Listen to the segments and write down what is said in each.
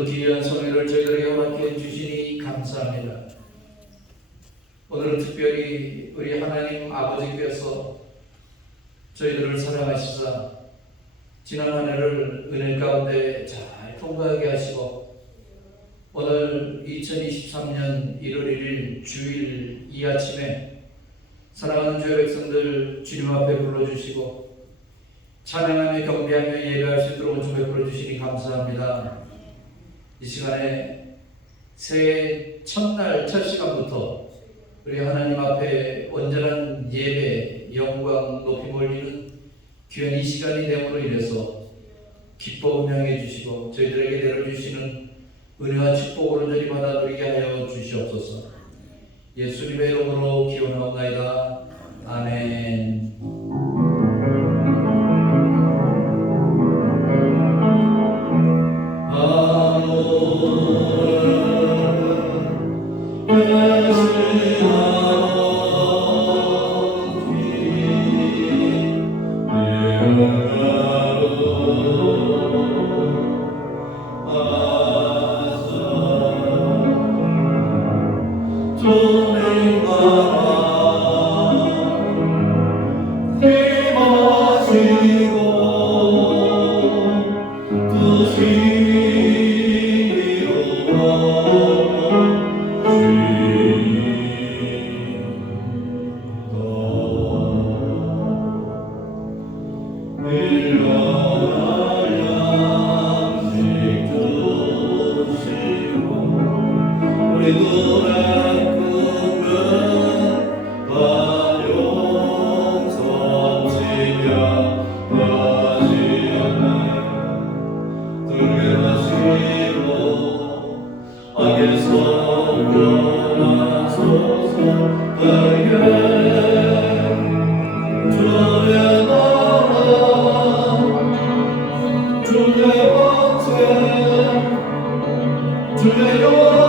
오늘도 귀한 성회를 저희들에게 허락해 주시니 감사합니다. 오늘은 특별히 우리 하나님 아버지께서 저희들을 사랑하시사 지난 한 해를 은혜 가운데 잘 통과하게 하시고 오늘 2023년 1월 1일 주일 이 아침에 사랑하는 주의 백성들 주님 앞에 불러주시고 찬양하며 경배하며 예배할 수 있도록 은총 베풀어 주시니 감사합니다. 이 시간에 새해 첫날 첫 시간부터 우리 하나님 앞에 온전한 예배, 영광, 높이 올리는 귀한 이 시간이 됨으로 인해서 기뻐 음양해 주시고 저희들에게 내려주시는 은혜와 축복을 온전히 받아 누리게 하여 주시옵소서. 예수님의 이름으로 기원하옵나이다. 아멘. 전능하신 주여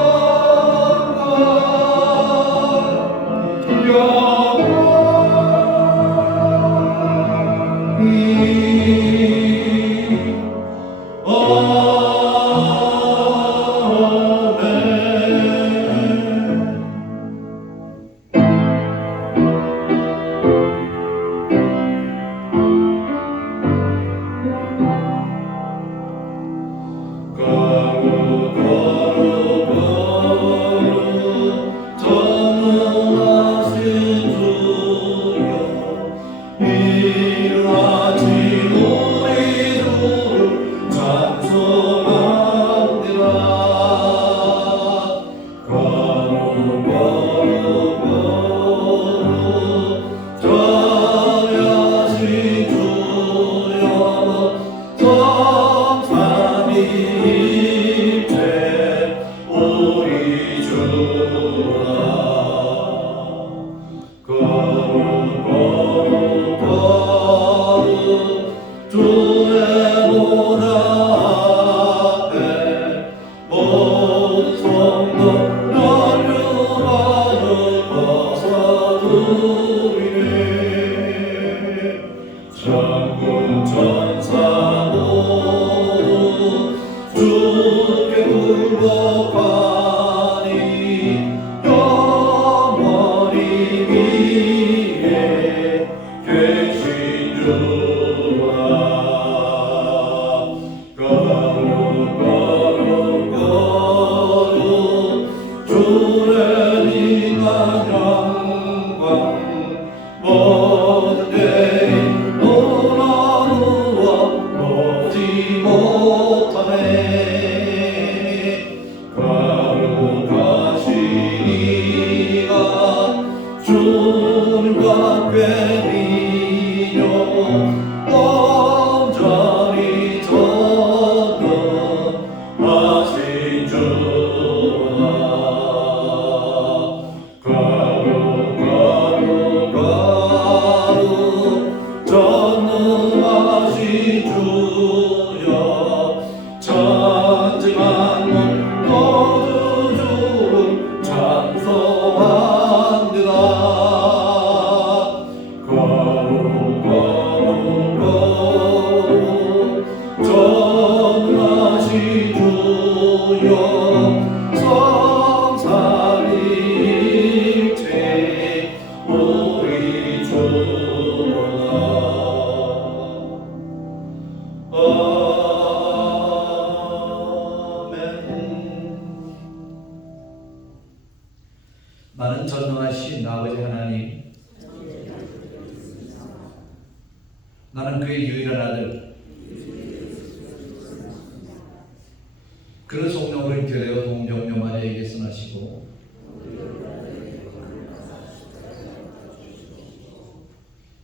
그는 성령을 교회와 동정녀 마리아에게 선하시고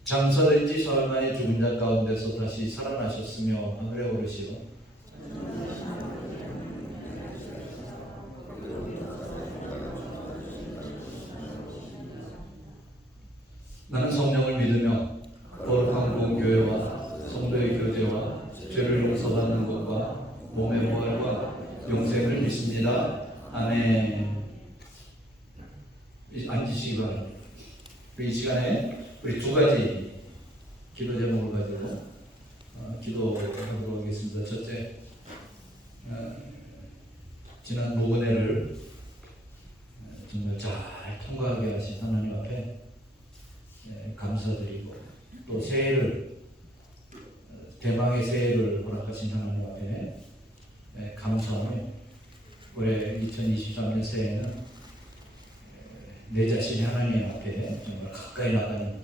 장사된 지 사흘 만에 죽은 자 가운데서 다시 살아나셨으며 하늘에 오르시어 나는 성령을 믿으며 거룩한 공교회와 성도의 교제와 죄를 용서받는 것과 몸의 부활과 영생을 믿습니다. 아멘. 앉으시기 바랍니다. 이 시간에 우리 두 가지 기도 제목을 가지고 기도하도록 하겠습니다. 첫째, 지난 노은혜를 정말 잘 통과하게 하신 하나님 앞에 감사드리고, 또 새해를 대망의 새해를 허락하신 하나님 앞에 감사하며, 올해 2023년 새해는 내 자신이 하나님 앞에 정말 가까이 나가는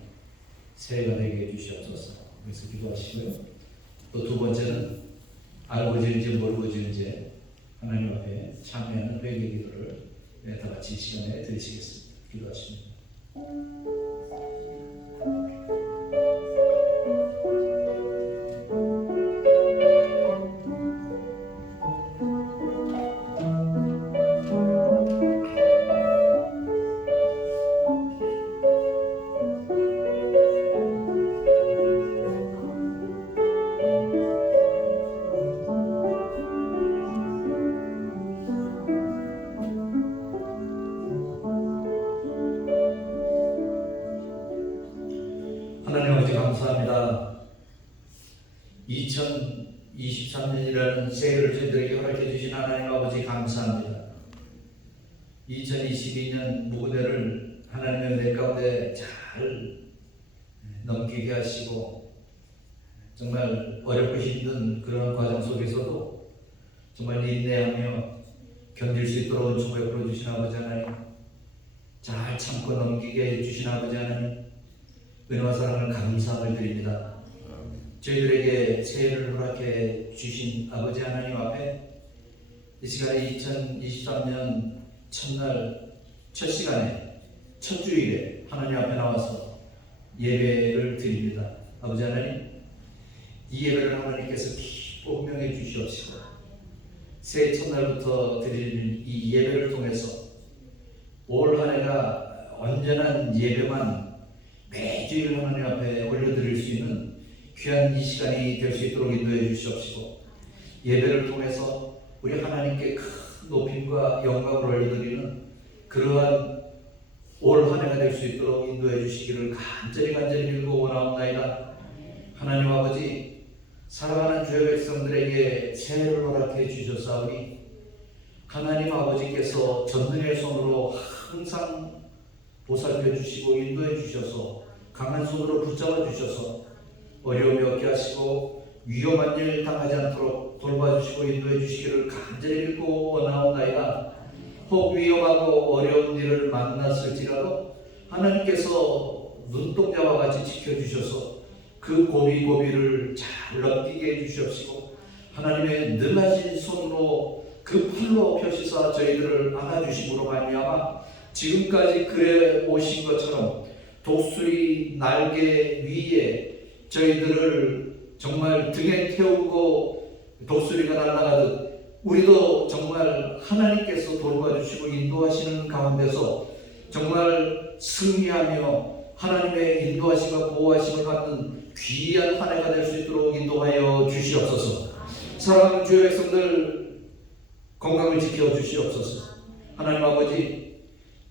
새해가 되게 해주시옵소서. 그래서 기도하시고요. 또 두 번째는 알고 지은지 모르고 지은지 하나님 앞에 참여하는 회개 기도를 다 같이 이 시간에 드리시겠습니다. 기도하십니다. 하나님 아버지 감사합니다. 2023년이라는 새해를 저희들에게 허락해 주신 하나님 아버지 감사합니다. 2022년 무구대를 하나님의 은혜 가운데 잘 넘기게 하시고, 정말 어렵고 힘든 그런 과정 속에서도 정말 인내하며 견딜 수 있도록 은총 베풀어 주신 아버지 하나님, 잘 참고 넘기게 해주신 아버지 하나님, 은혜와 사랑을 감사함을 드립니다. 저희들에게 새해를 허락해 주신 아버지 하나님 앞에 이 시간에 2023년 첫날 첫 시간에 첫 주일에 하나님 앞에 나와서 예배를 드립니다. 아버지 하나님, 이 예배를 하나님께서 깊고 분명해 주시옵시고, 새해 첫날부터 드리는 이 예배를 통해서 올 한 해가 온전한 예배만 매주일 하나님 앞에 올려드릴 수 있는 귀한 이 시간이 될 수 있도록 인도해 주시옵시고, 예배를 통해서 우리 하나님께 큰 높임과 영광을 올려드리는 그러한 올 한 해가 될 수 있도록 인도해 주시기를 간절히 빌고 원하옵나이다. 하나님 아버지, 사랑하는 주의 백성들에게 새해를 허락해 주셨사오니 하나님 아버지께서 전능의 손으로 항상 보살펴 주시고 인도해 주셔서 강한 손으로 붙잡아 주셔서 어려움이 없게 하시고 위험한 일 당하지 않도록 돌봐주시고 인도해 주시기를 간절히 빌고 원하옵나이다. 혹 위험하고 어려운 일을 만났을지라도 하나님께서 눈동자와 같이 지켜주셔서 그 고비고비를 잘 넘기게 해주시옵시고, 하나님의 능하신 손으로 그 팔로 펴시사 저희들을 안아주심으로 말미암아 지금까지 그래 오신 것처럼 독수리 날개 위에 저희들을 정말 등에 태우고 독수리가 날아가듯 우리도 정말 하나님께서 돌봐주시고 인도하시는 가운데서 정말 승리하며 하나님의 인도하심과 보호하심을 받는 귀한 한 해가 될 수 있도록 인도하여 주시옵소서. 사랑하는 주의 백성들 건강을 지켜 주시옵소서. 하나님 아버지,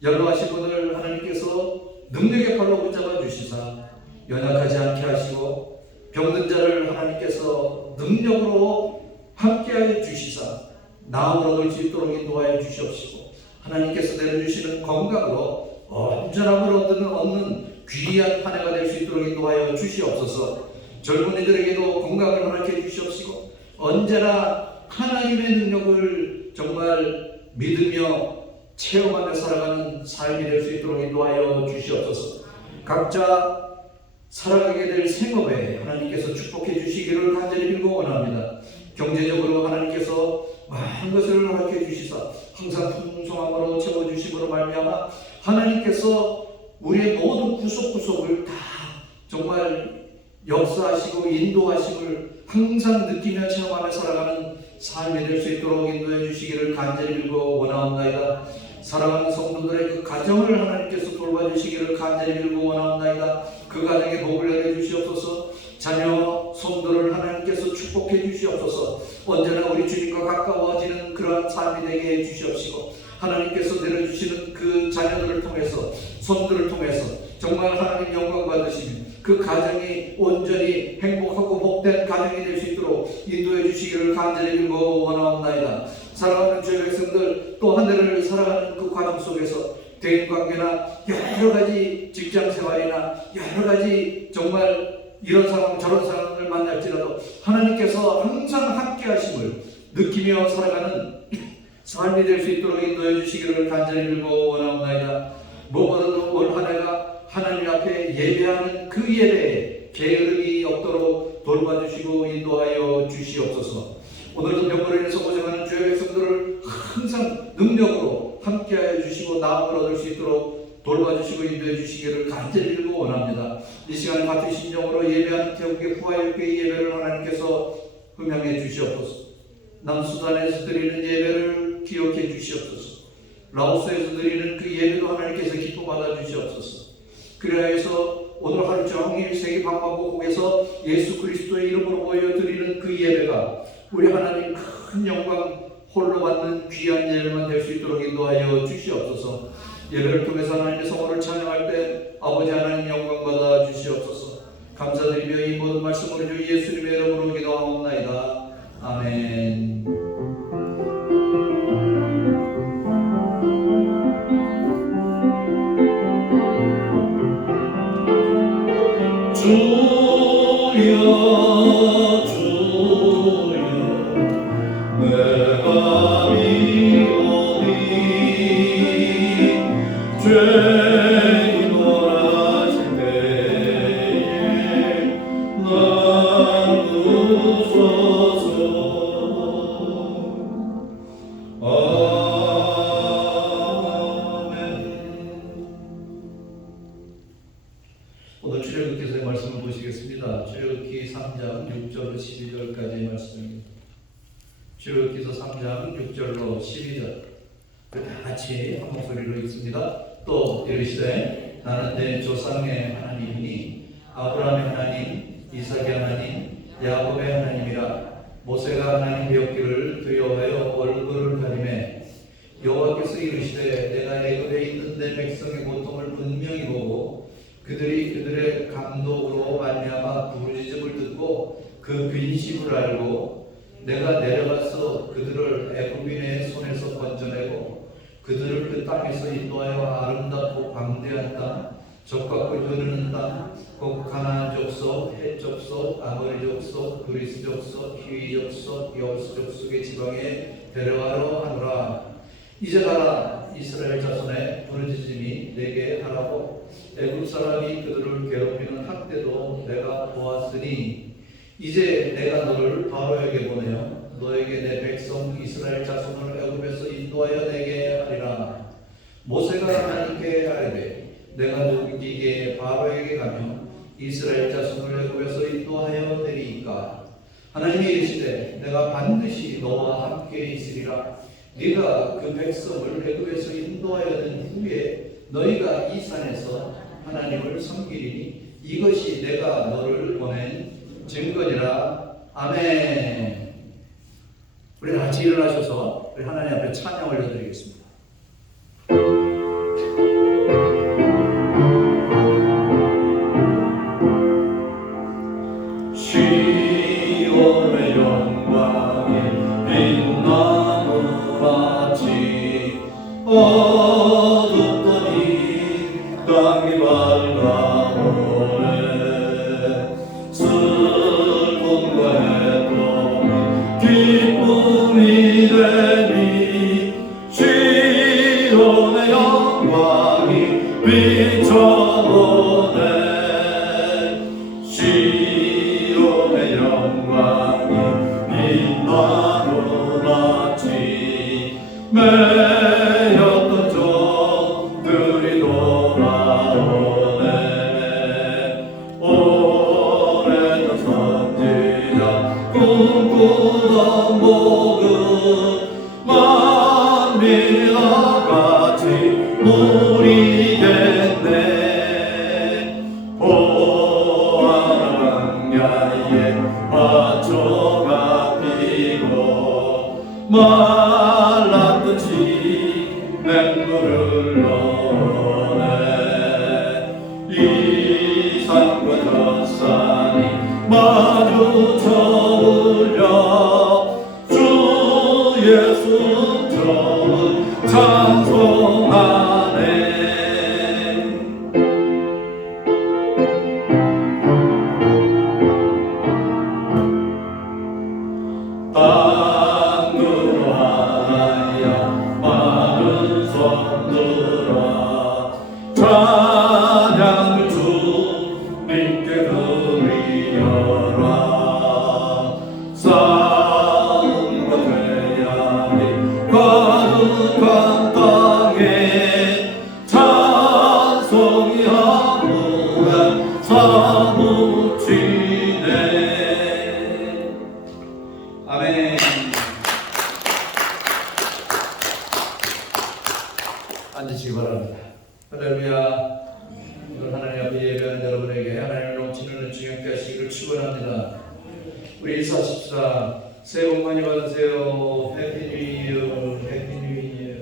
연로하신 분을 하나님께서 능력의 팔로 붙잡아 주시사 연약하지 않게 하시고, 병든 자를 하나님께서 능력으로 함께하여 주시사 나음을 얻을 수 있도록 인도하여 주시옵시고, 하나님께서 내려주시는 건강으로 온전함을 얻는 귀한 한 해가 될 수 있도록 인도하여 주시옵소서. 젊은이들에게도 건강을 허락해 주시옵시고, 언제나 하나님의 능력을 정말 믿으며 체험하며 살아가는 삶이 될 수 있도록 인도하여 주시옵소서. 각자 살아가게 될 생업에 하나님께서 축복해 주시기를 간절히 빌고 원합니다. 경제적으로 하나님께서 모든 것을 허락해 주시사 항상 풍성함으로 채워주심으로 말미암아 하나님께서 우리의 모든 구석구석을 다 정말 역사하시고 인도하심을 항상 느끼며 체험하며 살아가는 삶이 될 수 있도록 인도해 주시기를 간절히 빌고 원하옵나이다. 사랑하는 성도들의 그 가정을 하나님께서 돌봐주시기를 간절히 빌고 원하옵나이다. 그 가정에 복을 내려 주시옵소서. 자녀 손들을 하나님께서 축복해 주시옵소서. 언제나 우리 주님과 가까워지는 그러한 삶이 되게 해 주시옵시고 하나님께서 내려주시는 그 자녀들을 통해서 손들을 통해서 정말 하나님 영광 받으시며 그 가정이 온전히 행복하고 복된 가정이 될 수 있도록 인도해 주시기를 간절히 빌고 원하옵나이다. 사랑하는 주의 백성들, 또 한 해를 살아가는 그 과정 속에서 대인관계나 여러 가지 직장생활이나 여러 가지 정말 이런 상황 저런 상황을 만날지라도 하나님께서 항상 함께 하심을 느끼며 살아가는 삶이 될 수 있도록 인도해 주시기를 간절히 빌고 원하옵나이다. 무엇보다도 올 한 해가 하나님 앞에 예배하는 그 예배에 게으름이 없도록 돌봐주시고 인도하여 주시옵소서. 오늘도 병으로 인해서 고생하는 주의 백성들을 항상 능력으로 함께하여 주시고 나음을 얻을 수 있도록 돌봐주시고 인도해 주시기를 간절히 빌고 원합니다. 이 시간 같은 심정으로 예배하는 태국의 후아육교의 예배를 하나님께서 흠양해 주시옵소서. 남수단에서 드리는 예배를 기억해 주시옵소서. 라오스에서 드리는 그 예배도 하나님께서 기뻐 받아 주시옵소서. 그래서 오늘 하루 종일 세계 방방곡곡에서 예수 그리스도의 이름으로 모여 드리는 그 예배가 우리 하나님 큰 영광 홀로 받는 귀한 예배만 될 수 있도록 인도하여 주시옵소서. 예배를 통해서 하나님의 성호를 찬양할 때 아버지 하나님 영광 받아 주시옵소서. 감사드리며 이 모든 말씀을 주 예수님의 이름으로 기도하옵나이다. 아멘. 주여 주여 내 맘이 오니 죄인 원하실 때에 난 웃어서 오늘 출애굽기서의 말씀을 보시겠습니다. 출애굽기 3장 6절로 12절까지의 말씀입니다. 출애굽기서 3장 6절로 12절 다 같이 한 목소리로 읽습니다. 또 이르시되 나는 내 조상의 하나님이니 아브라함의 하나님, 이삭의 하나님, 야곱의 하나님이라. 모세가 하나님 배웠기를 두려워하여 얼굴을 가리매 여호와께서 이르시되 내가 애굽에 있는 내 백성의 고통을 분명히 보고 그들이 그들의 감독으로 말미암아 부르짖음을 듣고 그 근심을 알고 내가 내려가서 그들을 애굽인의 손에서 건져내고 그들을 그 땅에서 인도하여 아름답고 광대한 땅, 적과 꿀 흐르는 땅, 곧 가나안 족속, 헷 족속, 아모리 족속, 그리스 족속, 히위 족속, 여호수 족속의 지방에 데려가려 하노라. 이제 가라. 이스라엘 자손의 부르짖음이 내게 하라고 애굽 사람이 그들을 괴롭히는 학대도 내가 보았으니 이제 내가 너를 바로에게 보내어 너에게 내 백성 이스라엘 자손을 애굽에서 인도하여 내게 하리라. 모세가 하나님께 아뢰되 내가 누구에게 바로에게 가며 이스라엘 자손을 애굽에서 인도하여 내리이까. 하나님이 이르시되 내가 반드시 너와 함께 있으리라. 네가 그 백성을 애굽에서 인도하여 낸 후에 너희가 이 산에서 하나님을 섬기리니 이것이 내가 너를 보낸 증거니라. 아멘. 우리 같이 일어나셔서 우리 하나님 앞에 찬양 올려드리겠습니다. 시온의 영광에 빛나무같이 어둡더니 땅이 밝아오네. 슬픔과 해픔이 기쁨이 되니 시온의 영광이 비춰오네. 시온의 영광이 빛나무같이 누리겠네. 보아라 광야에 화초가 피고 말랐던 진맹물을 넣네. 이 산과 저 산이 마주쳐 울려 주 예수 저는 찬송하네. 땅으로 하여 마른 손 들어 찬양을 주님께 드리여라. 싸움과 대열이 가득한 땅에 찬송이 하루에 사무치네. 아멘. 앉으시기 바랍니다. 할렐루야. 오늘 하나님 앞에 예배하는 여러분에게 하나님의 넘치는 은총 함께 하시기를 축원합니다. 우리 인사하십시다. 새해 복 많이 받으세요. 해피 뉴 이어. 해피 뉴 이어.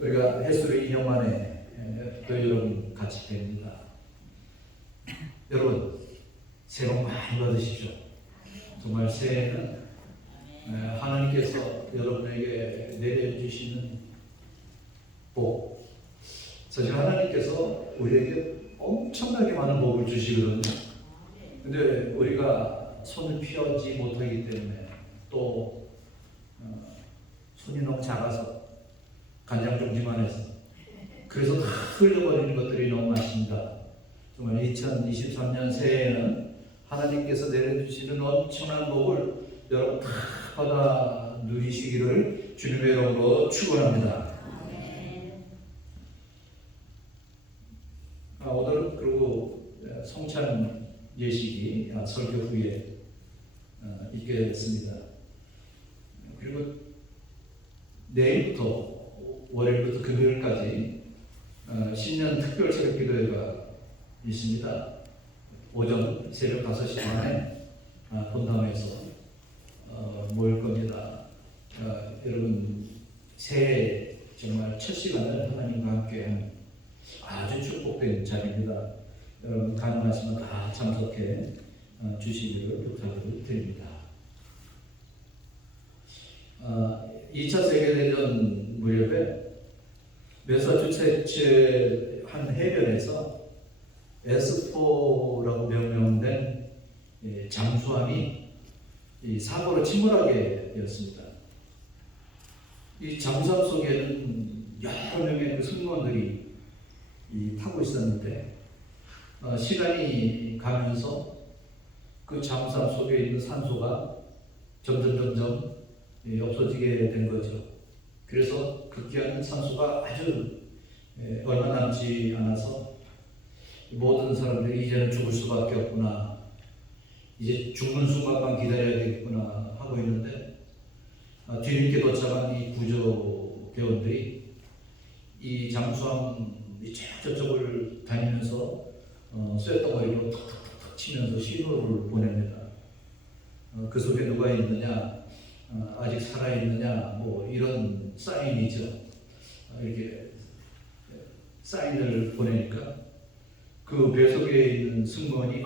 우리가 횟수로 2년 만에 교회 여러분 같이 뵙니다. 여러분 새해 복 많이 받으십시오. 정말 새해는 하나님께서 여러분에게 내려주시는 복, 사실 하나님께서 우리에게 엄청나게 많은 복을 주시거든요. 근데 우리가 손을 피하지 못하기 때문에 또 손이 너무 작아서 간장종지만 해서 그래서 다 흘려버리는 것들이 너무 많습니다. 정말 2023년 새해에는 하나님께서 내려주시는 엄청난 복을 여러분 다 받아 누리시기를 주님의 이름으로 축원합니다. 오늘은 그리고 성찬 예식이 설교 후에 있게 됐습니다. 그리고 내일부터 월요일부터 금요일까지 신년 특별 새벽 기도회가 있습니다. 오전 새벽 5시 반에 본당에서 모일 겁니다. 여러분 새해 정말 첫 시간을 하나님과 함께하는 아주 축복된 자리입니다. 여러분 가능하시면 다 참석해 주시기를 부탁을 드립니다. 2차 세계대전 무렵에 매사추세츠 한 해변에서 S4라고 명명된 잠수함이 이 사고로 침몰하게 되었습니다. 이 잠수함 속에는 여러 명의 그 승무원들이 타고 있었는데 시간이 가면서 그 잠수함 속에 있는 산소가 점점 없어지게 된 거죠. 그래서 극기한 산소가 아주 얼마 남지 않아서 모든 사람들이 이제는 죽을 수밖에 없구나, 이제 죽는 순간만 기다려야 되겠구나 하고 있는데 뒤늦게 도착한 이 구조대원들이 이 잠수함 저쪽을 다니면서 쇳덩어리로 탁탁탁 치면서 신호를 보냅니다. 그 속에 누가 있느냐, 아직 살아있느냐, 뭐 이런 사인이죠. 이렇게 사인을 보내니까 그 배 속에 있는 승무원이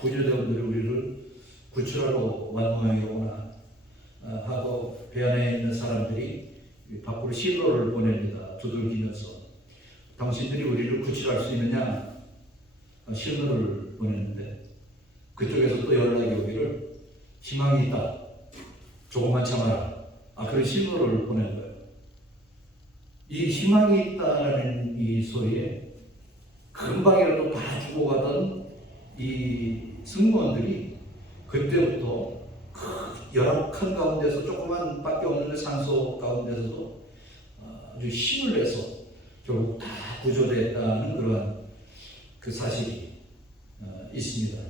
구조대원들이 우리를 구출하러 wan 모양이로구나 하고 배 안에 있는 사람들이 밖으로 신호를 보냅니다. 두들기면서 당신들이 우리를 구출할 수 있느냐 신호를 보냈는데 그쪽에서 또 연락이 오기를 희망이 있다, 조금만 참아라, 그런 신호를 보낸 거예요. 이 희망이 있다는 이 소리에 금방이라도 다 죽어가던 이 승무원들이 그때부터 열악한 가운데서 조그만 밖에 없는 산소 가운데서도 아주 힘을 내서 결국 다 구조됐다는 그런 그 사실이 있습니다.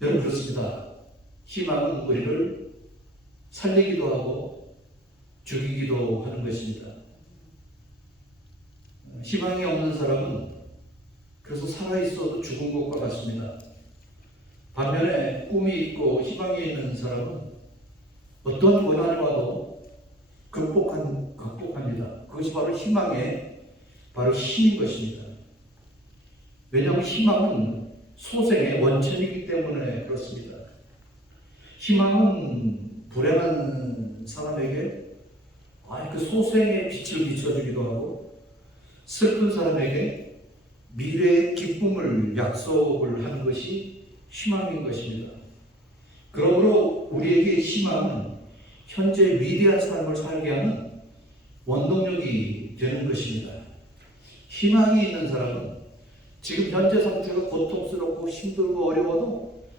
여러분 그렇습니다. 희망은 우리를 살리기도 하고 죽이기도 하는 것입니다. 희망이 없는 사람은 그래서 살아있어도 죽은 것과 같습니다. 반면에 꿈이 있고 희망이 있는 사람은 어떤 고난을 와도 극복합니다. 그것이 바로 희망의 바로 힘인 것입니다. 왜냐하면 희망은 소생의 원천이기 때문에 그렇습니다. 희망은 불행한 사람에게 그 소생의 빛을 비춰주기도 하고 슬픈 사람에게 미래의 기쁨을 약속을 하는 것이 희망인 것입니다. 그러므로 우리에게 희망은 현재 위대한 삶을 살게 하는 원동력이 되는 것입니다. 희망이 있는 사람은 지금 현재 상태가 고통스럽고 힘들고 어려워도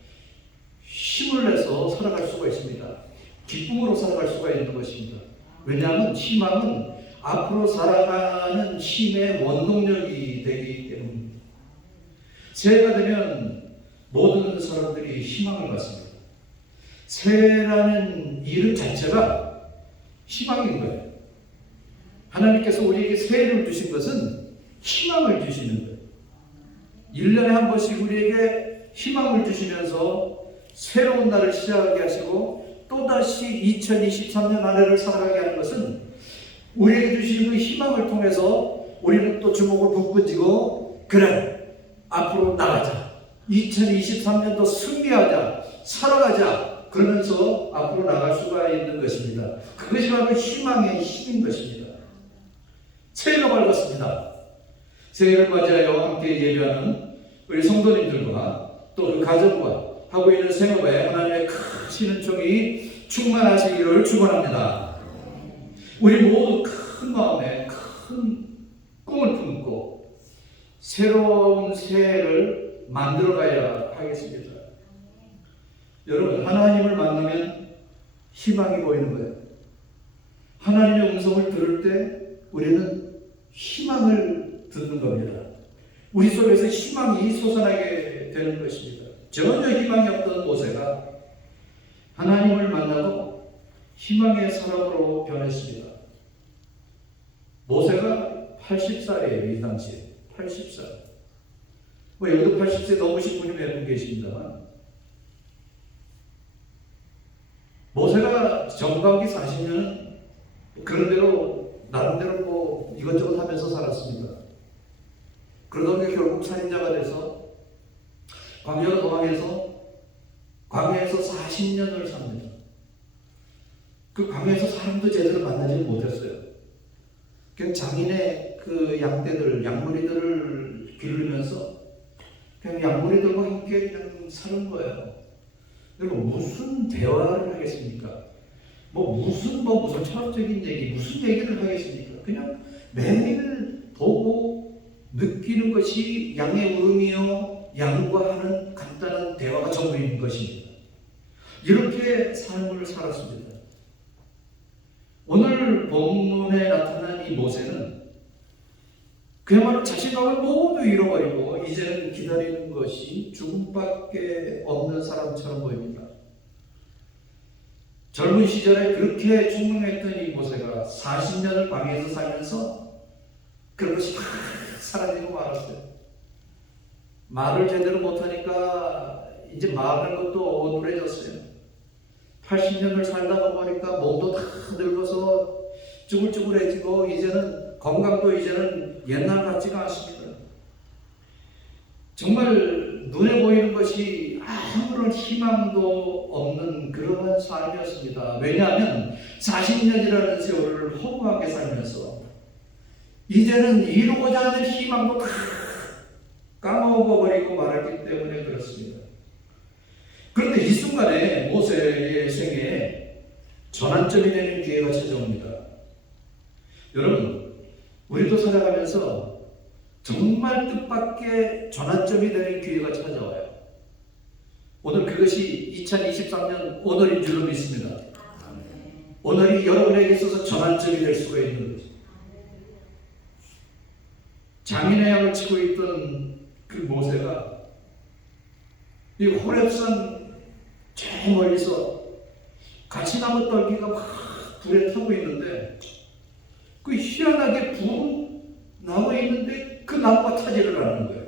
힘을 내서 살아갈 수가 있습니다. 기쁨으로 살아갈 수가 있는 것입니다. 왜냐하면 희망은 앞으로 살아가는 힘의 원동력이 되기 때문입니다. 새해가 되면 모든 사람들이 희망을 갖습니다. 새해라는 이름 자체가 희망인 거예요. 하나님께서 우리에게 새해를 주신 것은 희망을 주시는 거예요. 1년에 한 번씩 우리에게 희망을 주시면서 새로운 날을 시작하게 하시고 또다시 2023년 한 해를 살아가게 하는 것은 우리에게 주신 그 희망을 통해서 우리는 또 주먹을 북끈지고 그래 앞으로 나가자, 2023년도 승리하자, 살아가자 그러면서 앞으로 나갈 수가 있는 것입니다. 그것이 바로 희망의 힘인 것입니다. 새해가 밝았습니다. 새해를 맞이하여 함께 예배하는 우리 성도님들과 또 그 가정과 하고 있는 생업에 하나님의 크신 은총이 충만하시기를 축원합니다. 우리 모두 큰 마음에 큰 꿈을 품고 새로운 새해를 만들어가야 하겠습니다. 여러분, 하나님을 만나면 희망이 보이는 거예요. 하나님의 음성을 들을 때 우리는 희망을 듣는 겁니다. 우리 속에서 희망이 솟아나게 되는 것입니다. 전혀 희망이 없던 모세가 하나님을 만나고 희망의 사람으로 변했습니다. 모세가 80살이에요. 이 당시에 80살. 여기도 80세 넘으신 분이 몇 분 계십니다만 모세가 정박이 40년은 그런대로 나름대로 이것저것 하면서 살았습니다. 그러다 보니 결국 살인자가 돼서 광야로 도망해서 광야에서 40년을 삽니다. 그 광야에서 사람도 제대로 만나지 못했어요. 그냥 자기네 그 양떼들, 양무리들을 기르면서 그냥 양무리들과 함께 그냥 사는 거예요. 여러분, 무슨 대화를 하겠습니까? 무슨 철학적인 얘기, 무슨 얘기를 하겠습니까? 그냥 매일 보고 느끼는 것이 양의 울음이요 양과 하는 간단한 대화가 전부인 것입니다. 이렇게 삶을 살았습니다. 오늘 본문에 나타난 이 모세는 그야말로 자신감을 모두 잃어버리고 이제는 기다리는 것이 죽음밖에 없는 사람처럼 보입니다. 젊은 시절에 그렇게 충성했던 이 모세가 40년을 광야에서 살면서 그것이 다 사라지고 말았어요. 말을 제대로 못하니까 이제 말하는 것도 어눌해졌어요. 80년을 살다가 보니까 몸도 다 늙어서 쭈글쭈글해지고 이제는 건강도 이제는 옛날 같지가 않습니다. 정말 눈에 보이는 것이 아무런 희망도 없는 그러한 삶이었습니다. 왜냐하면 40년이라는 세월을 허무하게 살면서 이제는 이루고자 하는 희망도 다 까먹어버리고 말았기 때문에 그렇습니다. 그런데 이 순간에 모세의 생애에 전환점이 되는 기회가 찾아옵니다. 여러분, 우리도 살아가면서 정말 뜻밖의 전환점이 되는 기회가 찾아와요. 오늘 그것이 2023년 오늘인 줄로 믿습니다. 오늘이 여러분에게 있어서 전환점이 될 수가 있는 거죠. 장인의 양을 치고 있던 그 모세가 이 호렙산 저 멀리서 가시나무 떨기가 막 불에 타고 있는데 그 희한하게 불은 나무에 있는데 그 나무가 타지를 않는 거예요.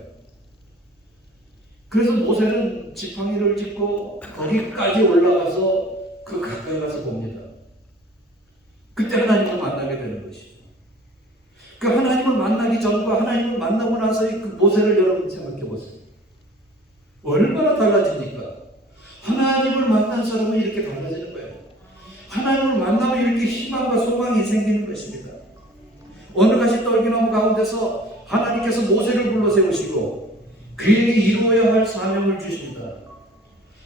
그래서 모세는 지팡이를 짚고 거기까지 올라가서 그 가까이 가서 봅니다. 그때 하나님을 만나게 되는 것이죠. 그 하나님을 만나기 전과 하나님을 만나고 나서의 그 모세를 여러분 생각해 보세요. 얼마나 달라집니까? 하나님을 만난 사람은 이렇게 달라지는 거예요. 하나님을 만나면 이렇게 희망과 소망이 생기는 것입니다. 어느 가시 떨기나무 가운데서 하나님께서 모세를 불러 세우시고 그에게 이루어야 할 사명을 주십니다.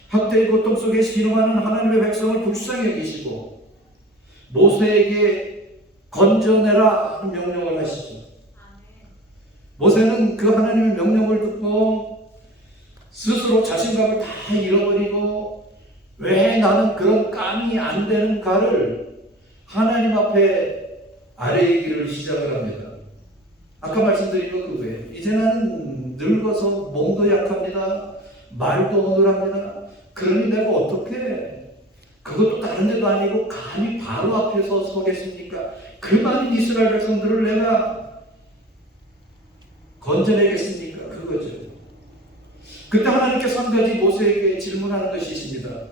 학대의 고통 속에 신음하는 하나님의 백성을 불쌍히 여기시고 모세에게 건져내라 하는 명령을 하시죠. 모세는 그 하나님의 명령을 듣고 스스로 자신감을 다 잃어버리고 왜 나는 그런 깜이 안 되는가를 하나님 앞에 아뢰의 길을 시작을 합니다. 아까 말씀드린 거 그거예요. 이제 나는 늙어서 몸도 약합니다. 말도 어눌합니다. 그러니 내가 어떻게 그것도 다른 데도 아니고 감히 바로 앞에서 서겠습니까? 그 많은 이스라엘 백성들을 내가 건져내겠습니까? 그거죠. 그때 하나님께서 한 가지 모세에게 질문하는 것이 있습니다.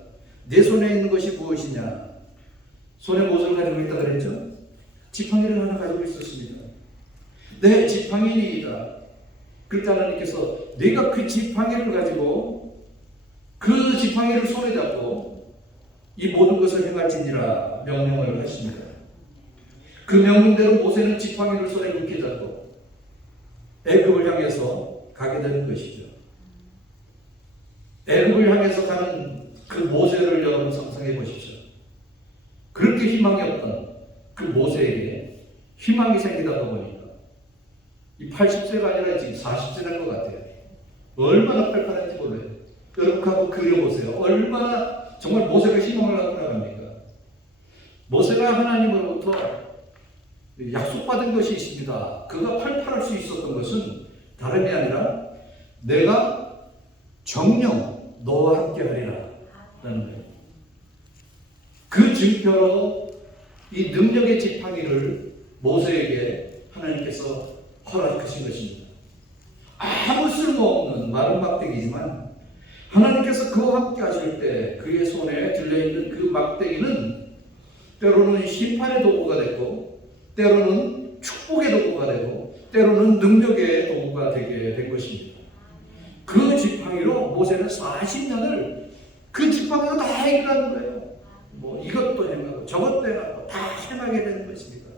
내 손에 있는 것이 무엇이냐? 손에 무엇을 가지고 있다 그랬죠? 지팡이를 하나 가지고 있었습니다. 내 지팡이이다. 그때 하나님께서 내가 그 지팡이를 가지고 그 지팡이를 손에 잡고 이 모든 것을 행할지니라 명령을 하십니다. 그 명령대로 모세는 지팡이를 손에 굳게 잡고 애굽을 향해서 가게 되는 것이죠. 애굽을 향해서 가는 그 모세를 여러분 상상해 보십시오. 그렇게 희망이 없던 그 모세에게 희망이 생기다 보니까 이 80세가 아니라 지금 40세 된 것 같아요. 얼마나 팔팔한지 몰라요. 여러분 한번 그려보세요. 얼마나 정말 모세가 희망을 갖고 나갑니까? 모세가 하나님으로부터 약속받은 것이 있습니다. 그가 팔팔할 수 있었던 것은 다름이 아니라 내가 정녕 너와 함께 하리라 라는 거예요. 그 증표로 이 능력의 지팡이를 모세에게 하나님께서 허락하신 것입니다. 아무 쓸모없는 마른 막대기지만 하나님께서 그와 함께 하실 때 그의 손에 들려있는 그 막대기는 때로는 심판의 도구가 되고 때로는 축복의 도구가 되고 때로는 능력의 도구가 되게 된 것입니다. 그 지팡이로 모세는 40년을 그 지팡이로 다 해결하는 거예요. 뭐 이것도 행하고 저것도 행하고 다 행하게 되는 것입니다.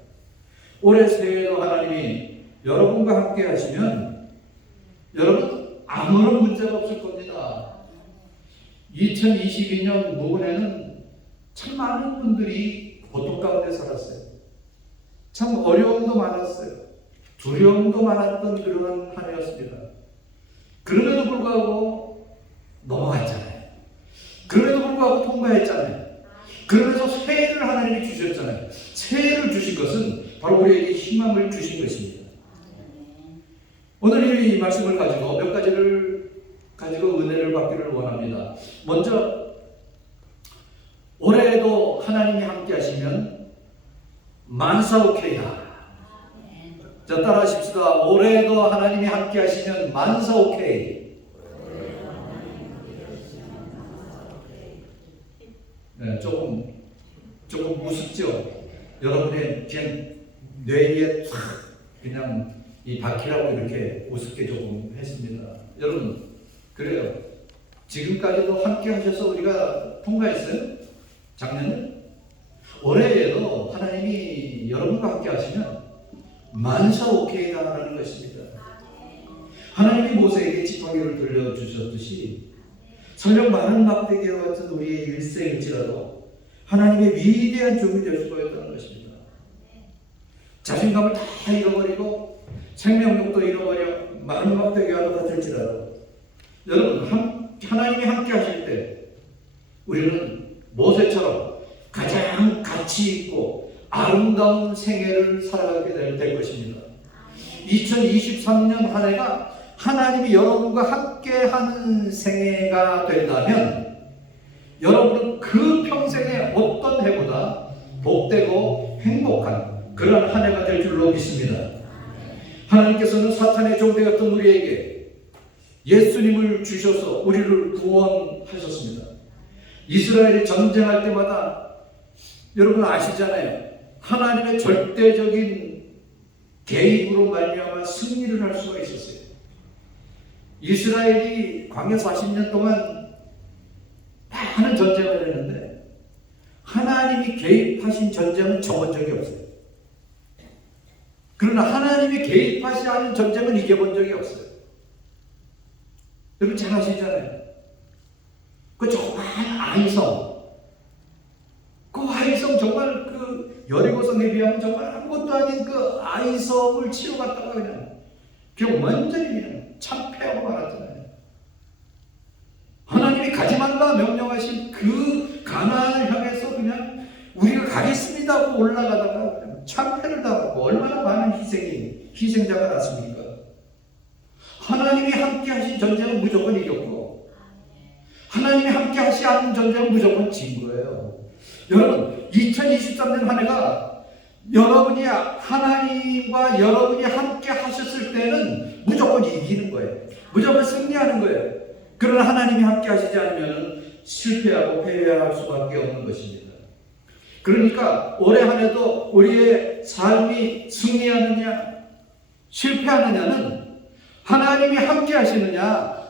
올해 새해에도 하나님이 여러분과 함께 하시면 여러분 아무런 문제가 없을 겁니다. 2022년 무근에는 참 많은 분들이 고통 가운데 살았어요. 참 어려움도 많았어요. 두려움도 많았던 그런 한 해였습니다. 그럼에도 불구하고 넘어갔잖아요. 그럼에도 불구하고 통과했잖아요. 그러면서 새해를 하나님이 주셨잖아요. 새해를 주신 것은 바로 우리에게 희망을 주신 것입니다. 오늘 이 말씀을 가지고 몇 가지를 가지고 은혜를 받기를 원합니다. 먼저 올해에도 하나님이 함께 하시면 만사오케이다. 자, 따라하십시다. 올해에도 하나님이 함께 하시면 만사오케이. 네, 조금 우습죠. 여러분의 그냥 뇌에 탁 그냥 이 바퀴라고 이렇게 우습게 조금 했습니다. 여러분 그래요. 지금까지도 함께 하셔서 우리가 통과했어요. 작년에. 올해에도 하나님이 여러분과 함께 하시면 만사오케이다라는 것입니다. 하나님이 모세에게 지팡이를 들려주셨듯이 설령 많은 막대기와 같은 우리의 일생일지라도 하나님의 위대한 종이 될 수가 있다는 것입니다. 자신감을 다 잃어버리고 생명력도 잃어버려 많은 막대기와도 같을지라도 여러분 하나님이 함께 하실 때 우리는 모세처럼 가장 가치 있고 아름다운 생애를 살아가게 될 것입니다. 2023년 한 해가 하나님이 여러분과 함께하는 생애가 된다면 여러분은 그 평생의 어떤 해보다 복되고 행복한 그런 한 해가 될 줄로 믿습니다. 하나님께서는 사탄의 종되었던 우리에게 예수님을 주셔서 우리를 구원하셨습니다. 이스라엘이 전쟁할 때마다 여러분 아시잖아요. 하나님의 절대적인 개입으로 말미암아 승리를 할 수가 있었어요. 이스라엘이 광야 40년 동안 많은 전쟁을 했는데 하나님이 개입하신 전쟁은 적은 적이 없어요. 그러나 하나님이 개입하지 않은 전쟁은 이겨본 적이 없어요. 여러분 잘 아시잖아요. 그 조그마한 아이성, 그 아이성 정말 그 여리고성에 비하면 정말 아무것도 아닌 그 아이성을 치러갔다가 그냥 완전히 그냥 참패하고 말았잖아요. 하나님이 가지 말라 명령하신 그 가나안을 향해서 그냥 우리가 가겠습니다 하고 올라가다가 그냥 참패를 당하고 얼마나 많은 희생자가 났습니까? 하나님이 함께 하신 전쟁은 무조건 이겼고 하나님이 함께 하시 않은 전쟁은 무조건 진 거예요. 여러분 2023년 한 해가 여러분이 하나님과 여러분이 함께 하셨을 때는 무조건 이기는 거예요. 무조건 승리하는 거예요. 그러나 하나님이 함께 하시지 않으면 실패하고 패배할 수밖에 없는 것입니다. 그러니까 올해 한 해도 우리의 삶이 승리하느냐 실패하느냐는 하나님이 함께 하시느냐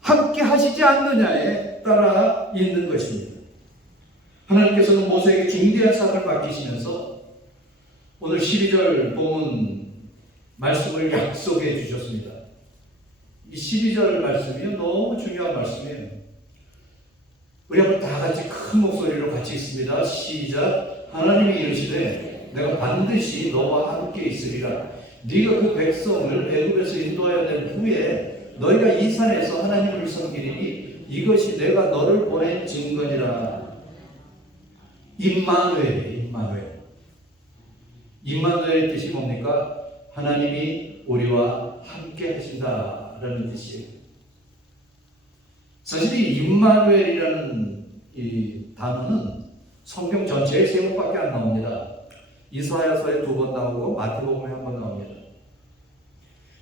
함께 하시지 않느냐에 따라 있는 것입니다. 하나님께서는 모세에게 중대한 사역을 맡기시면서 오늘 12절 본문 말씀을 약속해 주셨습니다. 이 12절 말씀이 너무 중요한 말씀이에요. 우리 한번 다 같이 큰 목소리로 같이 있습니다. 시작. 하나님이 이르시되 내가 반드시 너와 함께 있으리라. 네가 그 백성을 애굽에서 인도하여 낸 후에 너희가 이 산에서 하나님을 섬기리니 이것이 내가 너를 보낸 증거니라. 임마누엘의 뜻이 뭡니까? 하나님이 우리와 함께 하신다라는 뜻이에요. 사실 이 임마누엘이라는 이 단어는 성경 전체에 3번밖에 안 나옵니다. 이사야서에 2번 나오고 마태복음에 1번 나옵니다.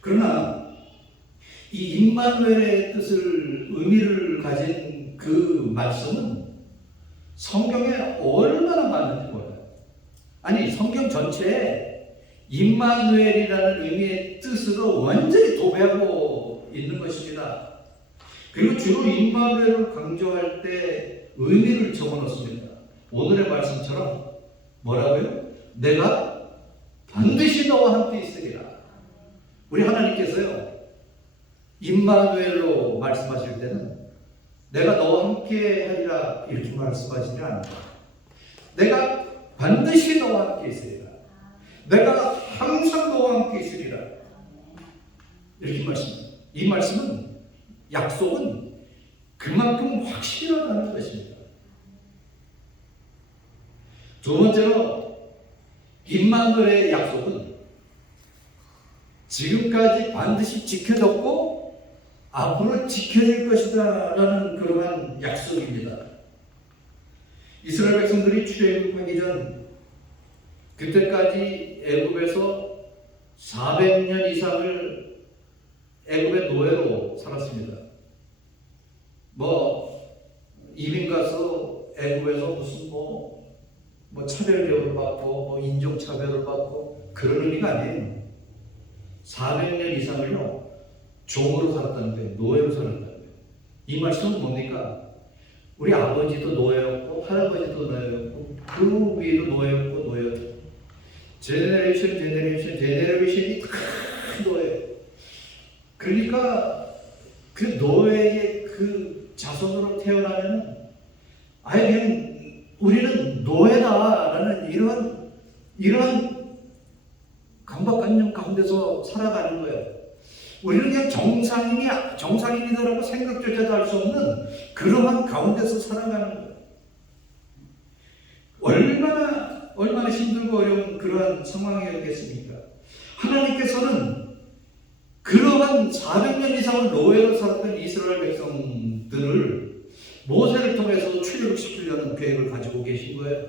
그러나 이 임마누엘의 뜻을 의미를 가진 그 말씀은 성경에 얼마나 많은지 몰라요. 아니 성경 전체에 임마누엘이라는 의미의 뜻으로 완전히 도배하고 있는 것입니다. 그리고 주로 임마누엘을 강조할 때 의미를 적어놓습니다. 오늘의 말씀처럼 뭐라고요? 내가 반드시 너와 함께 있으리라. 우리 하나님께서요 임마누엘로 말씀하실 때는 내가 너와 함께 하리라 이렇게 말씀하시지 않아요. 내가 반드시 너와 함께 있으리라. 내가 항상 너와 함께 있으리라. 이렇게 말씀합니다. 이 말씀은 약속은 그만큼 확실하다는 것입니다. 두 번째로 임마누엘의 약속은 지금까지 반드시 지켜졌고 앞으로 지켜질 것이다 라는 그러한 약속입니다. 이스라엘 백성들이 출애굽하기 전 그때까지 애굽에서 400년 이상을 애굽의 노예로 살았습니다. 이민 가서 애굽에서 무슨 차별 대우를 받고 인종 차별을 받고 그런 의미가 아니에요. 400년 이상을요 종으로 살았다는 거예요. 노예로 살았다는 거예요. 이 말씀은 뭡니까? 우리 아버지도 노예였고 할아버지도 노예였고 그 위에도 노예였고 제네레이션이 다 노예. 그러니까 그 노예의 그 자손으로 태어나면 아예 그냥 우리는 노예다라는 이러한 강박관념 가운데서 살아가는 거예요. 우리는 그냥 정상인이다라고 생각조차도 할 수 없는 그러한 가운데서 살아가는 거예요. 얼마나 힘들고 어려운 그러한 상황이었겠습니까? 하나님께서는 그러한 400년 이상을 노예로 살았던 이스라엘 백성들을 모세를 통해서 출애굽시키려는 계획을 가지고 계신 거예요.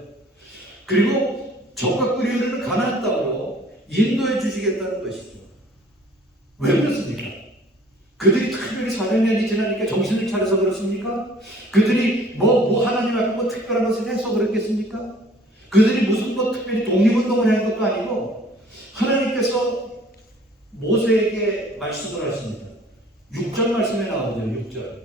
그리고 적과 꿀이 흐르는 가나안 땅으로 인도해 주시겠다는 것이죠. 왜 그렇습니까? 그들이 특별히 400년이 지나니까 정신을 차려서 그렇습니까? 그들이 하나님 앞에 특별한 것을 해서 그렇겠습니까? 그들이 무슨 특별히 독립운동을 한 것도 아니고 하나님께서 모세에게 말씀을 하십니다. 6절 말씀에 나오죠. 6절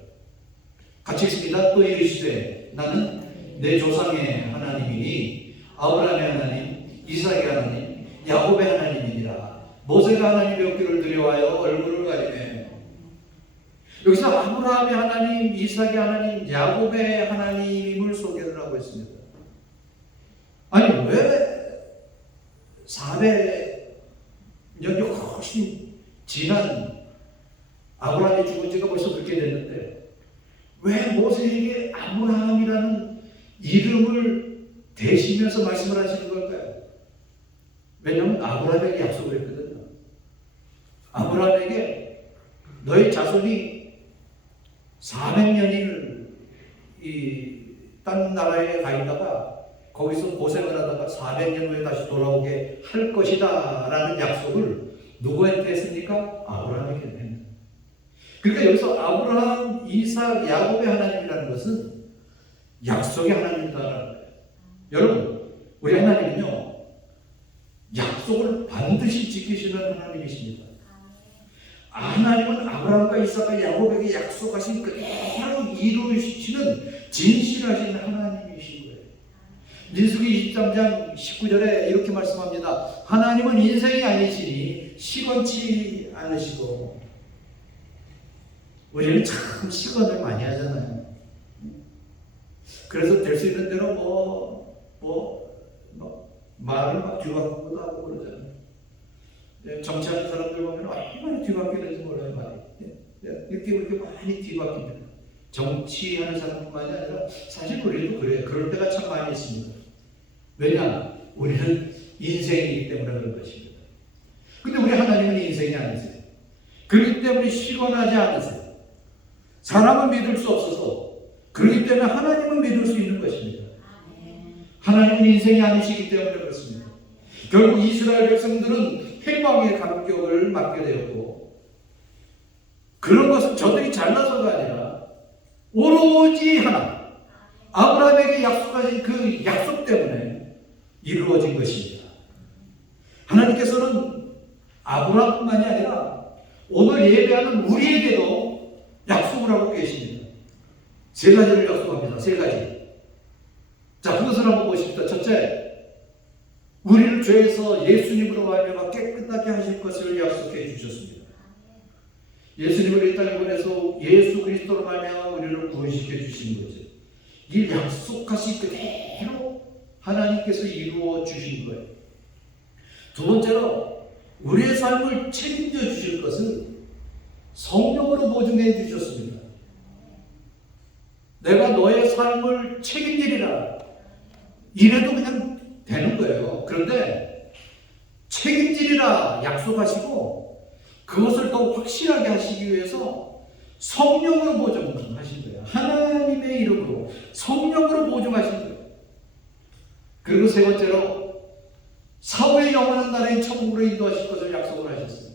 같이 읽습니다. 또 이르시되 나는 내 조상의 하나님이니 아브라함의 하나님, 이삭의 하나님, 야곱의 하나님이니라. 모세가 하나님의 옥기를 들여와여 얼굴을 가리매. 여기서 아브라함의 하나님, 이삭의 하나님, 야곱의 하나님을 소개를 하고 있습니다. 아니 왜 400년이 훨씬 지난 아브라함이 죽은 지가 벌써 그렇게 됐는데 왜 모세에게 아브라함이라는 이름을 대시면서 말씀을 하시는 걸까요? 왜냐하면 아브라함에게 약속을 했거든요. 아브라함에게 너의 자손이 400년을 이 딴 나라에 가 있다가 거기서 고생을 하다가 400년 후에 다시 돌아오게 할 것이다 라는 약속을 누구한테 했습니까? 아브라함에게 했습니다. 그러니까 여기서 아브라함, 이삭, 야곱의 하나님이라는 것은 약속의 하나님이다라는 거예요. 여러분, 우리 하나님은요 약속을 반드시 지키시는 하나님이십니다. 하나님은 아브라함과 이삭과 야곱에게 약속하신 그대로 이루시는 진실하신 하나님이신 거예요. 민수기 23장 19절에 이렇게 말씀합니다. 하나님은 인생이 아니시니 시건치 않으시고. 우리는 참 시건을 많이 하잖아요. 그래서 될 수 있는 대로 말을 막 뒤바꾸기도 하고 그러잖아요. 정치하는 사람들 보면 얼마나 뒤바뀌는지 몰라요, 말이. 이렇게 많이 뒤바뀝니다. 정치하는 사람뿐만이 아니라 사실 우리도 그래요. 그럴 때가 참 많이 있습니다. 왜냐? 우리는 인생이기 때문에 그런 것입니다. 근데 우리 하나님은 인생이 아니세요. 그렇기 때문에 시건하지 않으세요. 사람은 믿을 수 없어서 그렇기 때문에 하나님은 믿을 수 있는 것입니다. 하나님은 인생이 아니시기 때문에 그렇습니다. 결국 이스라엘 백성들은 해방의 감격을 맡게 되었고 그런 것은 저들이 잘나서가 아니라 오로지 하나 아브라함에게 약속하신 그 약속 때문에 이루어진 것입니다. 하나님께서는 아브라함뿐만이 아니라 오늘 예배하는 우리에게도 약속을 하고 계십니다. 세 가지를 약속합니다. 세 가지. 자, 그것을 한번 보십시다. 첫째, 우리를 죄에서 예수님으로 말미암아 깨끗하게 하실 것을 약속해 주셨습니다. 예수님을 이 땅에 보내서 예수 그리스도로 말미암아 우리를 구원시켜 주신 거죠. 이 약속하신 그대로 하나님께서 이루어 주신 거예요. 두 번째로 우리의 삶을 책임져 주실 것을 성령으로 보증해 주셨습니다. 내가 너의 삶을 책임지리라. 이래도 그냥 되는 거예요. 그런데 책임지리라 약속하시고 그것을 더 확실하게 하시기 위해서 성령으로 보증하신 거예요. 하나님의 이름으로 성령으로 보증하신 거예요. 그리고 세 번째로 사후의 영원한 나라의 천국으로 인도하실 것을 약속을 하셨어요.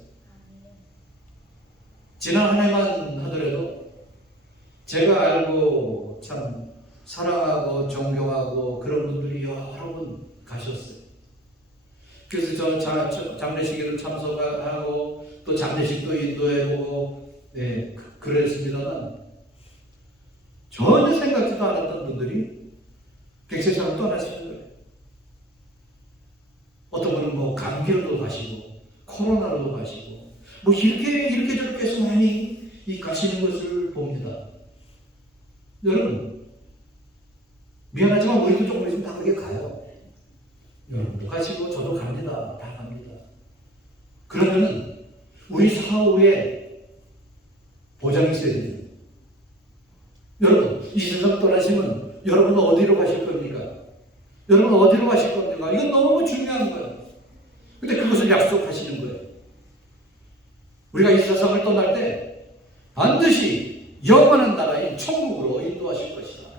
지난 한 해만 하더라도 제가 알고 참 사랑하고 존경하고 그런 분들이 여러 분 가셨어요. 그래서 저는 장례식에도 참석하고 또 장례식도 인도해보고 그랬습니다만 전혀 생각지도 않았던 분들이 백세상을 떠나시는 거예요. 어떤 분은 감기로도 가시고 코로나로도 가시고 이렇게 저렇게 해서 많이 가시는 것을 봅니다. 여러분 미안하지만 우리도 조금 있으면 다 그렇게 가요. 여러분도 가시고 저도 갑니다. 다 갑니다. 그러면은 우리 사후에 보장이 있어야 돼요. 여러분 이 세상 떠나시면 여러분은 어디로 가실 겁니까? 여러분 어디로 가실 겁니까? 이건 너무 중요한 거예요. 근데 그것을 약속하시는 거예요. 우리가 이 세상을 떠날 때 반드시 영원한 나라인 천국으로 인도하실 것이다.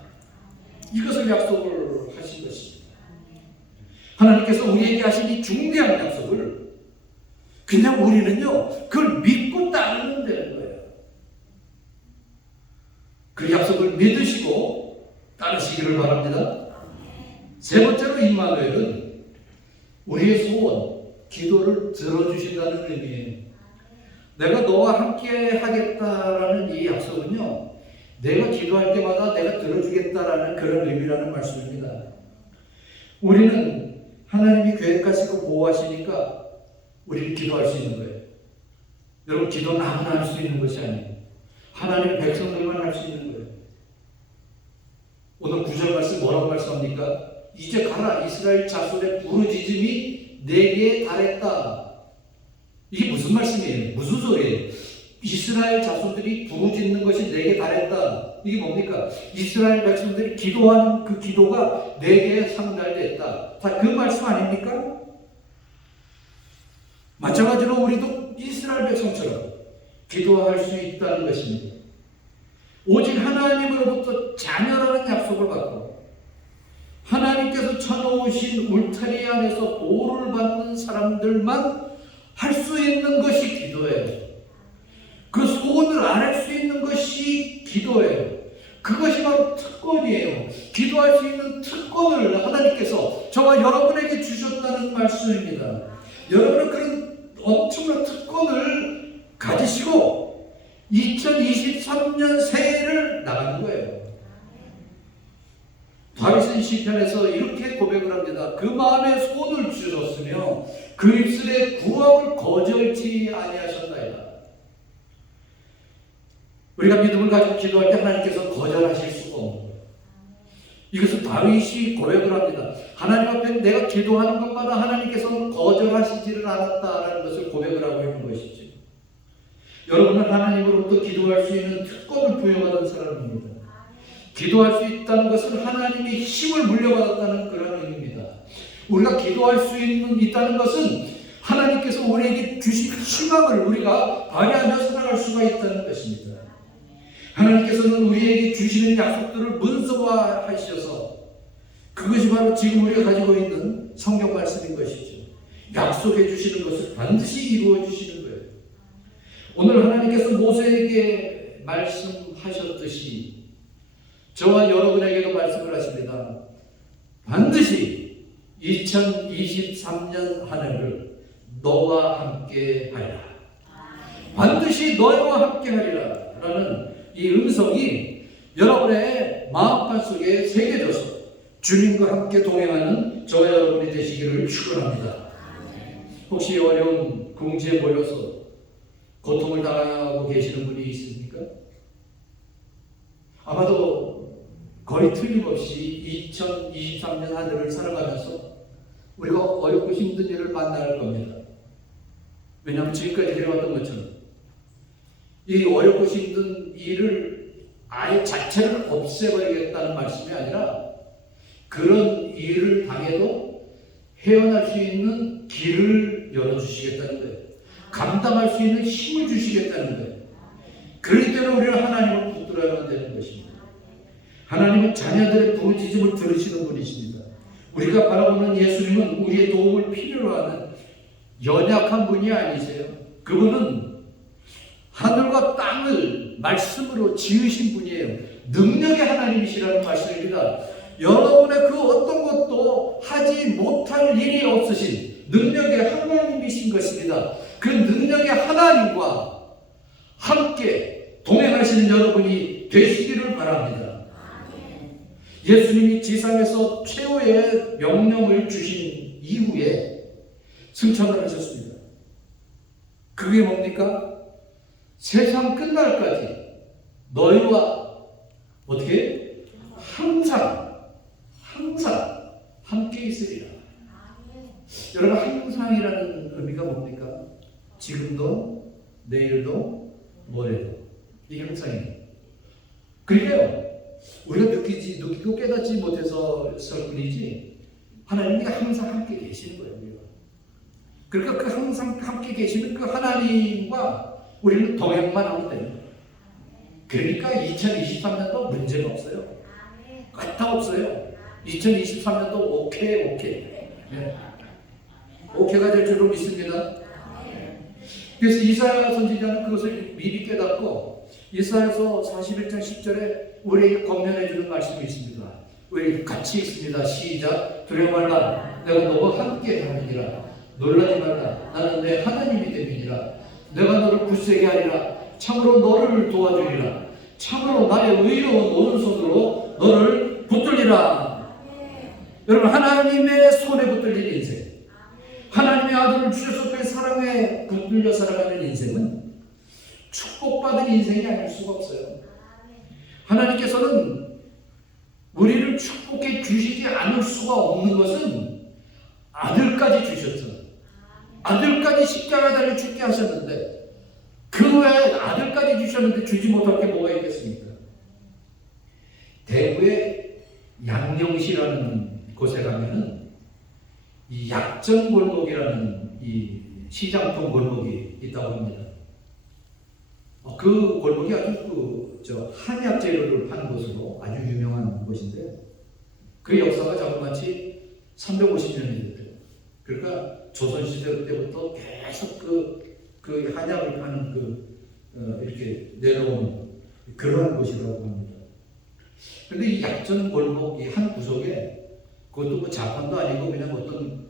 이것을 약속을 하신 것입니다. 하나님께서 우리에게 하신 이 중대한 약속을 그냥 우리는요 그걸 믿고 따르면 되는 거예요. 그 약속을 믿으시고 따르시기를 바랍니다. 세 번째로 임마누엘은 우리의 소원, 기도를 들어주신다는 의미예요. 내가 너와 함께 하겠다라는 이 약속은요 내가 기도할 때마다 내가 들어주겠다라는 그런 의미라는 말씀입니다. 우리는 하나님이 계획하시고 보호하시니까 우리는 기도할 수 있는 거예요. 여러분, 기도는 아무나 할 수 있는 것이 아니에요. 하나님의 백성들만 할 수 있는 거예요. 오늘 9절 말씀 뭐라고 말씀합니까? 이제 가라, 이스라엘 자손의 부르짖음이 내게 달했다. 이게 무슨 말씀이에요? 무슨 소리예요? 이스라엘 자손들이 부르짖는 것이 내게 달했다. 이게 뭡니까? 이스라엘 백성들이 기도하는 그 기도가 내게 상달됐다. 다 그 말씀 아닙니까? 마찬가지로 우리도 이스라엘 백성처럼 기도할 수 있다는 것입니다. 오직 하나님으로부터 자녀라는 약속을 받고 하나님께서 쳐놓으신 울타리 안에서 보호를 받는 사람들만 할 수 있는 것이 기도예요. 그 소원을 아뢰 수 있는 것이 기도예요. 그것이 바로 특권이에요. 기도할 수 있는 특권을 하나님께서 저와 여러분에게 주셨다는 말씀입니다. 여러분은 그런 엄청난 특권을 가지시고 2023년 새해를 나가는 거예요. 다윗은 시편에서 이렇게 고백을 합니다. 그 마음에 소원을 주셨으며 그 입술에 구함을 거절치 아니하셨나이다. 우리가 믿음을 가지고 기도할 때 하나님께서 거절하실 수가 없는 거예요. 이것은 다윗이 고백을 합니다. 하나님 앞에 내가 기도하는 것마다 하나님께서는 거절하시지를 않았다라는 것을 고백을 하고 있는 것이죠. 여러분은 하나님으로부터 기도할 수 있는 특권을 부여받은 사람입니다. 기도할 수 있다는 것은 하나님의 힘을 물려받았다는 그런 의미입니다. 우리가 기도할 수 있다는 것은 하나님께서 우리에게 주신 희망을 우리가 발휘하며 살아갈 수가 있다는 것입니다. 하나님께서는 우리에게 주시는 약속들을 문서화하셔서 그것이 바로 지금 우리가 가지고 있는 성경 말씀인 것이죠. 약속해 주시는 것을 반드시 이루어 주시는 거예요. 오늘 하나님께서 모세에게 말씀하셨듯이 저와 여러분에게도 말씀을 하십니다. 반드시 2023년 한 해를 너와 함께 하리라. 반드시 너와 함께 하리라 라는 이 음성이 여러분의 마음판 속에 새겨져서 주님과 함께 동행하는 저와 여러분이 되시기를 축원합니다. 혹시 어려운 궁지에 몰려서 고통을 당하고 계시는 분이 있습니까? 아마도 거의 틀림없이 2023년 한 해를 살아가면서 우리가 어렵고 힘든 일을 만날 겁니다. 왜냐하면 지금까지 해왔던 것처럼 이 어렵고 힘든 일을 아예 자체를 없애버리겠다는 말씀이 아니라 그런 일을 당해도 헤어날 수 있는 길을 열어주시겠다는 거예요. 감당할 수 있는 힘을 주시겠다는 거예요. 그렇기 때문에 우리는 하나님을 붙들어야만 되는 것입니다. 하나님은 자녀들의 부르짖음을 들으시는 분이십니다. 우리가 바라보는 예수님은 우리의 도움을 필요로 하는 연약한 분이 아니세요. 그분은 하늘과 땅을 말씀으로 지으신 분이에요. 능력의 하나님이시라는 말씀입니다. 여러분의 그 어떤 것도 하지 못할 일이 없으신 능력의 하나님이신 것입니다. 그 능력의 하나님과 함께 동행하시는 여러분이 되시기를 바랍니다. 예수님이 지상에서 최후의 명령을 주신 이후에 승천을 하셨습니다. 그게 뭡니까? 세상 끝날까지 너희와 어떻게? 항상 함께 있으리라. 여러분, 항상이라는 의미가 뭡니까? 지금도 내일도 모레도 이게 항상이에요. 그러니까요, 우리가 느끼고 깨닫지 못해서일 뿐이지 하나님이 항상 함께 계시는 거예요. 우리가. 그러니까 그 항상 함께 계시는 그 하나님과 우리는 동행만 하면 돼요. 그러니까 2023년도 문제가 없어요. 다 없어요. 2023년도 오케이. 네. 오케이가 될 줄로 믿습니다. 그래서 이사야 선지자는 그것을 미리 깨닫고 이사야서 41장 10절에 우리에게 권면해 주는 말씀이 있습니다. 우리 같이 있습니다. 시작. 두려워 말라. 내가 너와 함께 함이니라. 놀라지 말라. 나는 내 하나님이 됨이니라. 내가 너를 굳세게 하리라. 참으로 너를 도와주리라. 참으로 나의 의로운 오른손으로 너를 붙들리라. 여러분, 하나님의 손에 붙들린 인생, 하나님의 아들을 주셔서 그의 사랑에 붙들려 살아가는 인생은 축복받은 인생이 아닐 수가 없어요. 하나님께서는 우리를 축복해 주시지 않을 수가 없는 것은 아들까지 주셨죠. 아들까지 십자가에 달려 죽게 하셨는데, 그 외에 아들까지 주셨는데 주지 못할 게 뭐가 있겠습니까? 대구의 양령시라는 곳에 가면은 이 약전 골목이라는 이 시장통 골목이 있다고 합니다. 그 골목이 아주 한약 재료를 파는 곳으로 아주 유명한 곳인데, 그 역사가 자그마치 350년이 됐대요. 그러니까 조선시대 때부터 계속 그 한약을 파는 이렇게 내려온 그러한 곳이라고 합니다. 그런데 이 약전 골목 이 한 구석에, 그것도 뭐 자판도 아니고 그냥 어떤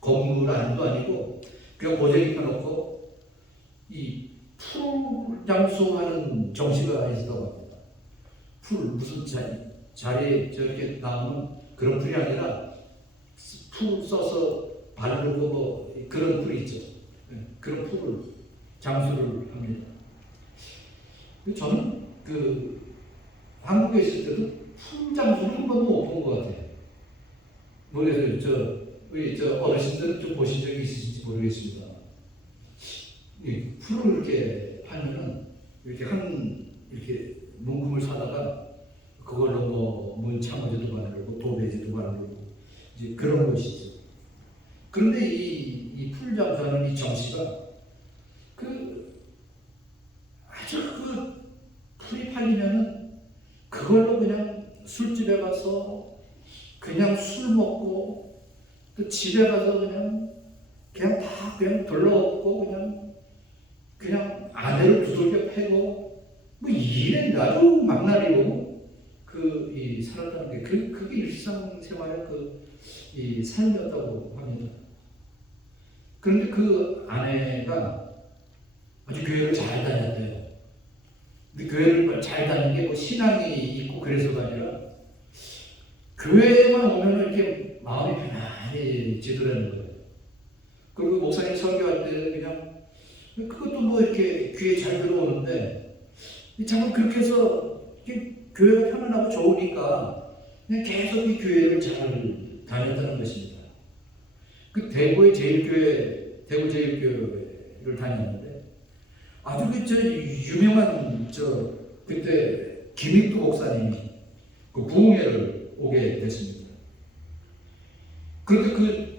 건물 안도 아니고 그냥 모자리 펴놓고 이 풀장수하는 정시가 있다고 합니다. 풀 무슨 자리에 저렇게 나오는 그런 풀이 아니라 풀 써서 바르고 뭐 그런 풀이 있죠. 그런 풀을 장수를 합니다. 저는 한국에 있을 때도 풀 장수를 한 번도 못 본 것 같아요. 모르겠어요. 우리 어르신들은 좀 보신 적이 있으신지 모르겠습니다. 이 풀을 이렇게 팔면은 이렇게 문금을 사다가 그걸로 뭐 문창호지도 만들고 도배지도 만들고 이제 그런 것이죠. 그런데 이 풀장사는 이 정씨가 아주 풀이 팔리면은 그걸로 그냥 술집에 가서 그냥 술 먹고 또 집에 가서 그냥 둘러엎고 그냥 아내를 두들겨 패고 뭐 이래 아주 망나니로 이 살았다는 게 그게 일상생활의 이 삶이었다고 합니다. 그런데 그 아내가 아주 교회를 잘 다녔대요. 근데 교회를 잘 다니는 게 뭐 신앙이 있고 그래서가 아니라 교회에만 오면 이렇게 마음이 편안해지더라는 거예요. 그리고 목사님 설교할 때 그냥 그것도 뭐 이렇게 귀에 잘 들어오는데 참 그렇게 해서 교회가 편안하고 좋으니까 그냥 계속 이 교회를 잘 다녔다는 것입니다. 대구 제일교회를 다녔는데 아주 유명한 그때 김익두 목사님이 부흥회를 오게 됐습니다. 그런데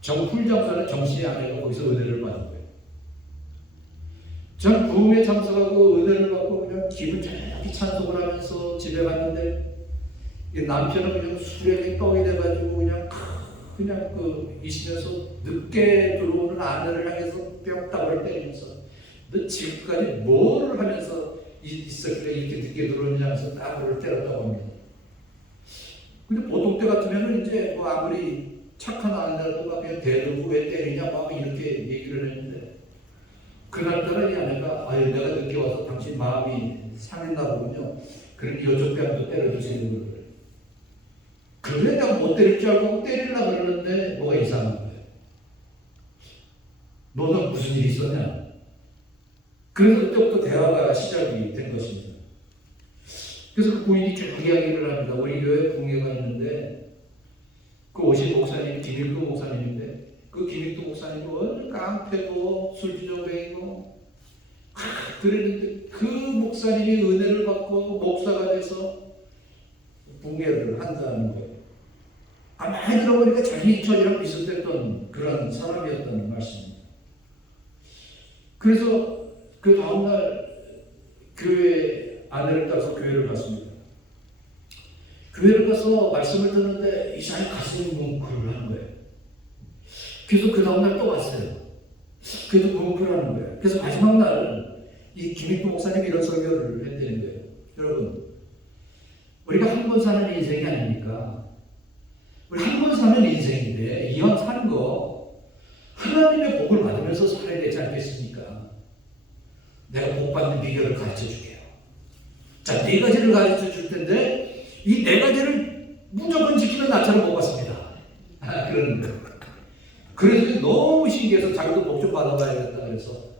정풀장사는 정씨의 아내가 거기서 은혜를 받은 거예요. 전 부흥회 참석하고 은혜를 받고 그냥 기분 좋게 찬송을 하면서 집에 갔는데 남편은 그냥 술에 떡이 돼가지고 그냥 있으면서 늦게 들어오는 아내를 향해서 뺨따구를 때리면서 너 지금까지 뭘 하면서 있었길래 이렇게 늦게 들어오느냐 하면서 따구를 때렸다고 합니다. 근데 보통 때 같으면은 이제 뭐 아무리 착한 아내라도 막 그냥 대들고 왜 때리냐 막 이렇게 얘기를 했는데, 그날따라 이 아내가 내가 늦게 와서 당신 마음이 상했나 보군요. 그러니 이쪽 뺨도 때려주세요. 그래 내가 못 때릴 줄 알고 때리려고 그러는데 뭐가 이상한 거예요. 너는 무슨 일이 있었냐? 그래서 그때부터 대화가 시작이 된 것입니다. 그래서 그 부인이 쭉 이야기를 합니다. 우리 교회 부흥회가 있는데 그 오신 목사님이 김익두 목사님인데 그 김익두 목사님이 완전 깡패고 술주정뱅이고 그랬는데 그 목사님이 은혜를 받고 목사가 돼서 부흥회를 한다는 거예요. 많이 들어보니까 자기 처지랑 비슷했던 그런 사람이었다는 말씀입니다. 그래서 그 다음날 교회 아내를 따라서 교회를 갔습니다. 교회를 가서 말씀을 듣는데 이 사람이 가슴이 뭉클을 하는 거예요. 그래서 그 다음날 또 왔어요. 그래도 뭉클을 하는 거예요. 그래서 마지막 날 이 김익구 목사님이 이런 설교를 했다는 거예요. 여러분, 우리가 한 번 사는 인생이 아닙니까? 우리 한 번 사는 인생인데 이왕 사는 거 하나님의 복을 받으면서 살아야 되지 않겠습니까? 내가 복 받는 비결을 가르쳐 줄게요. 자, 네 가지를 가르쳐 줄 텐데 이 네 가지를 무조건 지키면 나처럼 못 받습니다. 그런 거. 그래서 너무 신기해서 자기도 복 좀 받아봐야겠다 그래서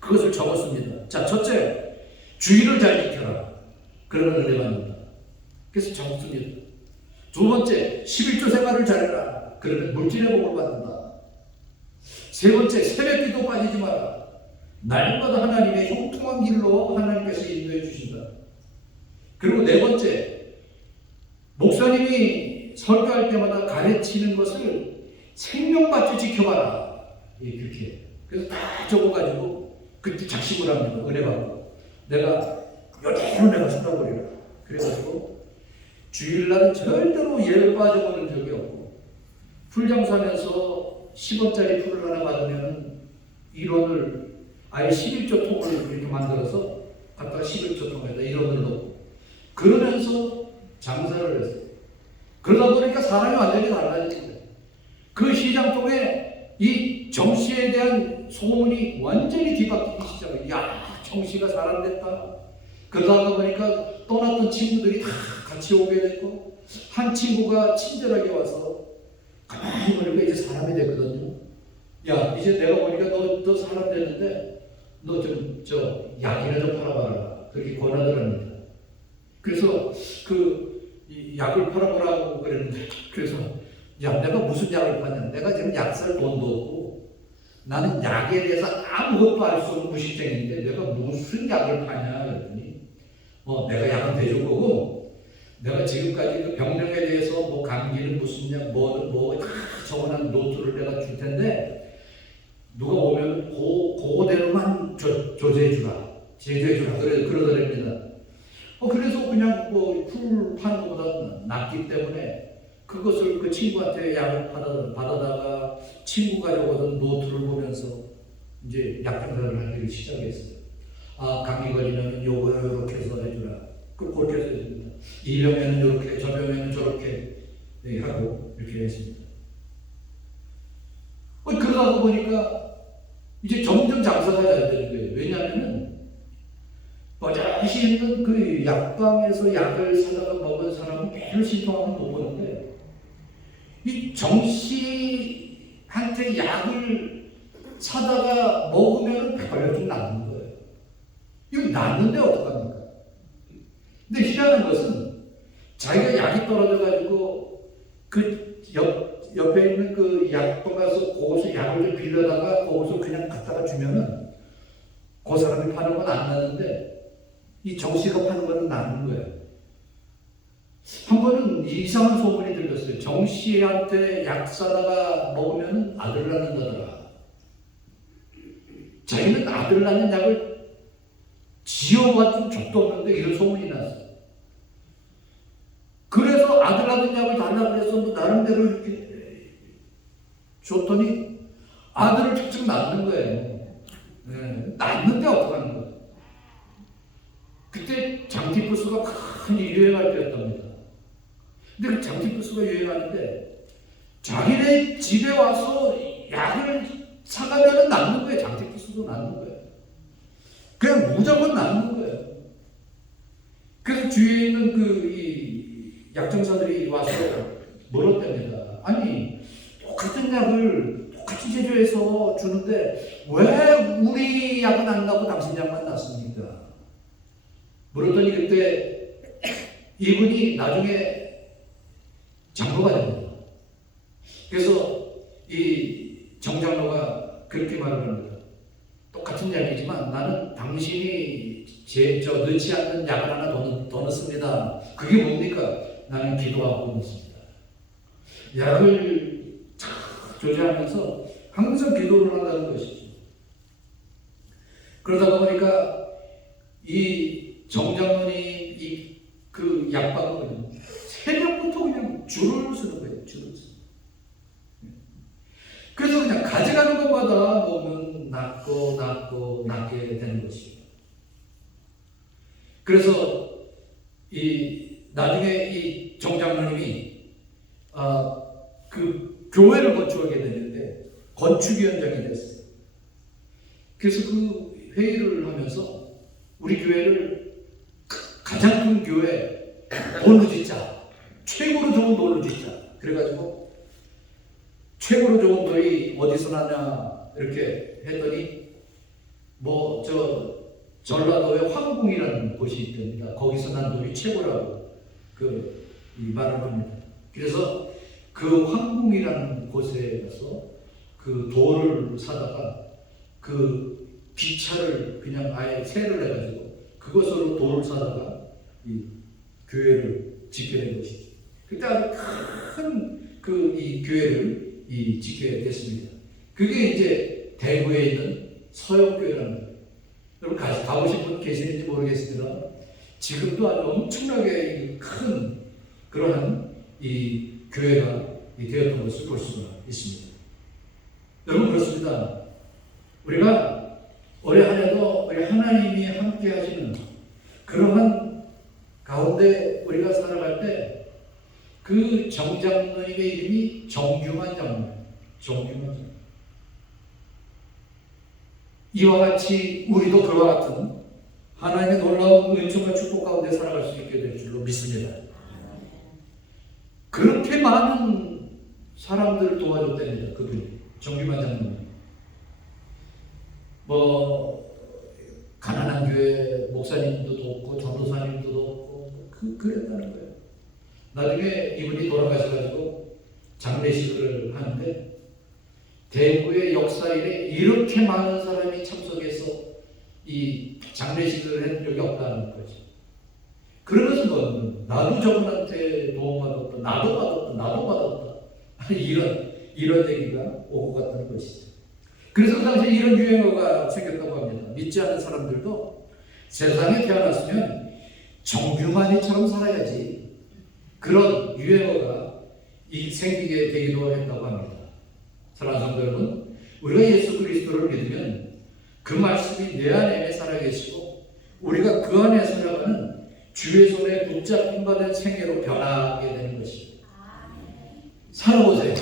그것을 적었습니다. 자, 첫째, 주의를 잘 지켜라. 그러면 은혜 받는다. 그래서 적습니다. 두 번째, 11조 생활을 잘해라. 그러면 물질의 복을 받는다. 세 번째, 새벽 기도 빠지지 마라. 날마다 하나님의 형통한 길로 하나님께서 인도해 주신다. 그리고 네 번째, 목사님이 설교할 때마다 가르치는 것을 생명같이 지켜봐라. 이렇게. 그래서 다 적어가지고 그때 작심을 합니다. 은혜 받고. 내가 요대로 내가 쏟아버리라. 그래가지고 주일날은 절대로 예를 빠져보는 적이 없고 풀장사하면서 10원짜리 풀을 하나 받으면 1원을 아예 11조 통을 이렇게 만들어서 갖다가 11조 통에다 1원을 넣고 그러면서 장사를 했어요. 그러다 보니까 사람이 완전히 달라진 거예요. 그 시장통에 이 정씨에 대한 소문이 완전히 뒤바뀌기 시작해요. 야, 정씨가 사람 됐다. 그러다가 보니까 떠났던 친구들이 다 같이 오게 됐고 한 친구가 친절하게 와서 가만히 보니까 이제 사람이 됐거든요. 야, 이제 내가 보니까 너 사람 됐는데 너 좀 약이나 좀 팔아봐라. 그렇게 권하더랍니다. 그래서 이 약을 팔아보라고 그랬는데 그래서 야, 내가 무슨 약을 파냐? 내가 지금 약 살 돈도 없고 나는 약에 대해서 아무것도 알 수 없는 무식쟁이인데 내가 무슨 약을 파냐? 그랬더니 내가 약은 대줄 거고 내가 지금까지 그 병명에 대해서 뭐 감기는 무슨 약, 뭐 다 적어놓은 노트를 내가 줄 텐데 누가 오면 그거대로만 조제해 주라, 제조해 주라 그러더랍니다. 그래서 그냥 풀 파는 것보다 낫기 때문에 그것을 그 친구한테 약을 받아다가 친구가 적어둔 노트를 보면서 이제 약장사를 하기 시작했어요. 아, 감기 걸리면 요거 요렇게 해서 해주라. 그렇게 해서 해줍니다. 이 병에는 요렇게, 저 병에는 저렇게 하고 이렇게 했습니다. 그러다 보니까 이제 점점 장사가 잘 되는 거예요. 왜냐하면은 뻗어시 있는 그 약방에서 약을 사다가 먹은 사람은 매일 신통하면 못 보는데 이 정씨한테 약을 사다가 먹으면 배가 좀 낫는 거예요. 이거 낫는데 어떡합니까? 근데 희한한 것은 자기가 약이 떨어져가지고 그 옆에 있는 그 약방 가서 거기서 약을 좀 빌려다가 거기서 그냥 갖다가 주면은 그 사람이 파는 건 안 나는데 이 정씨가 파는 거는 나는 거예요. 한 번은 이상한 소문이 들렸어요. 정씨한테 약 사다가 먹으면 아들 낳는다더라. 자기는 아들 낳는 약을 지어봤던 적도 없는데 이런 소문이 났어요. 그래서 아들 낳는 약을 달라고 해서 나름대로 이렇게 줬더니 아들을 착착 낳는 거예요. 낳는데 어떡하는 거예요? 그때 장티푸스가 큰 유행할 때였답니다. 근데 그 장티푸스가 유행하는데 자기네 집에 와서 약을 사가면 낫는 거예요. 장티푸스도 낫는 거예요. 그냥 무조건 낫는 거예요. 그래서 주위에 있는 이 약정사들이 와서 물었답니다. 아니, 똑같은 약을 똑같이 제조해서 주는데 왜 우리 약은 안 나고 당신 약만 났습니까? 물었더니 그때 이분이 나중에 장로가 됩니다. 그래서 이 정장로가 그렇게 말을 합니다. 똑같은 약이지만 나는 당신이 넣지 않는 약을 하나 더 넣습니다. 그게 뭡니까? 나는 기도하고 넣습니다. 약을 조제하면서 항상 기도를 한다는 것이죠. 그러다 보니까 이 정장로니 그 약방은 새벽 줄을 서는 거예요. 줄을 서. 그래서 그냥 가져가는 것마다 보면 낫게 되는 것입니다. 그래서 나중에 이 정장로님이 그 교회를 건축하게 되는데 건축위원장이 됐어요. 그래서 그 회의를 하면서 우리 교회를 가장 큰 교회 돌로 짓자, 최고로 좋은 돌로 짓자. 그래가지고 최고로 좋은 돌이 어디서 나냐 이렇게 했더니 전라도에 황궁이라는 곳이 있답니다. 거기서 난 돌이 최고라고 말을 합니다. 그래서 그 황궁이라는 곳에 가서 그 돌을 사다가 그 비차를 그냥 아예 세를 해가지고 그것으로 돌을 사다가 이 교회를 짓게 된 것이죠. 그때 아주 큰 이 교회를 짓게 됐습니다. 그게 이제 대구에 있는 서역교회라는 거예요. 여러분 가보신 분 계시는지 모르겠습니다. 지금도 아주 엄청나게 큰 그러한 이 교회가 되었던 것을 볼 수가 있습니다. 여러분 그렇습니다. 우리가 올해 한 해도 우리 하나님이 함께 하시는 그러한 가운데 우리가 살아갈 때 그 정장로님의 이름이 정규만 장로예요. 정규만 장로. 이와 같이 우리도 그와 같은 하나님의 놀라운 은총과 축복 가운데 살아갈 수 있게 될 줄로 믿습니다. 그렇게 많은 사람들을 도와줬답니다. 그분이 정규만 장로님. 가난한 교회 목사님도 돕고 전도사님도 돕고 그랬다는 거예요. 나중에 이분이 돌아가셔가지고 장례식을 하는데 대구의 역사일에 이렇게 많은 사람이 참석해서 이 장례식을 한 적이 없다는 거죠. 그러면서 나도 저분한테 도움받았다, 나도 받았다. 이런 얘기가 오고 갔다는 것이죠. 그래서 그 당시에 이런 유행어가 생겼다고 합니다. 믿지 않는 사람들도 세상에 태어났으면 정규만이처럼 살아야지. 그런 유행어가 생기게 되기도 했다고 합니다. 사랑하는 성도 여러분, 우리가 예수 그리스도를 믿으면 그 말씀이 내 안에 살아계시고 우리가 그 안에 살아가는 주의 손에 붙잡힌 받은 생애로 변하게 되는 것입니다. 살아보세요.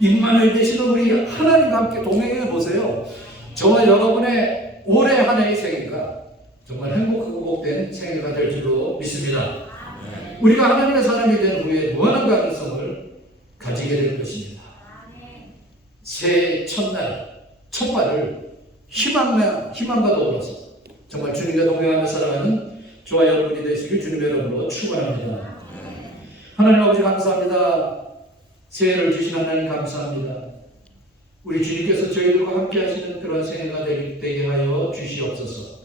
임마누엘 되시는 우리 하나님과 함께 동행해 보세요. 저와 여러분의 올해 한 해의 생애가 정말 행복하고 복된 생애가 될 줄로 믿습니다. 우리가 하나님의 사람이 된 후에 무한한 가능성을 가지게 될 것입니다. 새해 첫날, 첫발을 희망과 더불어서 정말 주님과 동행하며 살아가는 저와 여러분이 되시길 주님의 이름으로 축원합니다. 하나님 아버지 감사합니다. 새해를 주신 하나님 감사합니다. 우리 주님께서 저희들과 함께 하시는 그런 새해가 되게 하여 주시옵소서.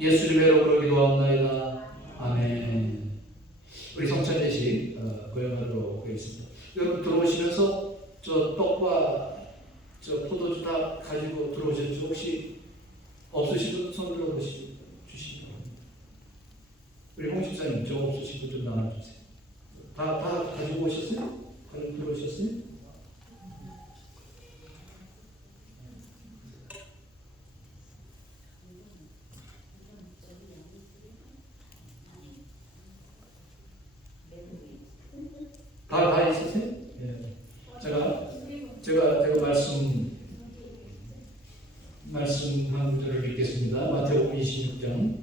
예수님의 이름으로 기도하옵나이다. 아멘. 우리 성찬예식 거행하도록 하겠습니다. 여러분 들어오시면서 저 떡과 저 포도주 다 가지고 들어오셨죠? 혹시 없으신 분 손 들어보시면 주시기 바랍니다. 우리 홍 집사님 저 없으신 분 좀 나눠주세요. 다 가지고 오셨어요? 가지고 들어오셨어요? 다 있으세요? 예. 제가 말씀 한 구절을 읽겠습니다. 마태복음 26장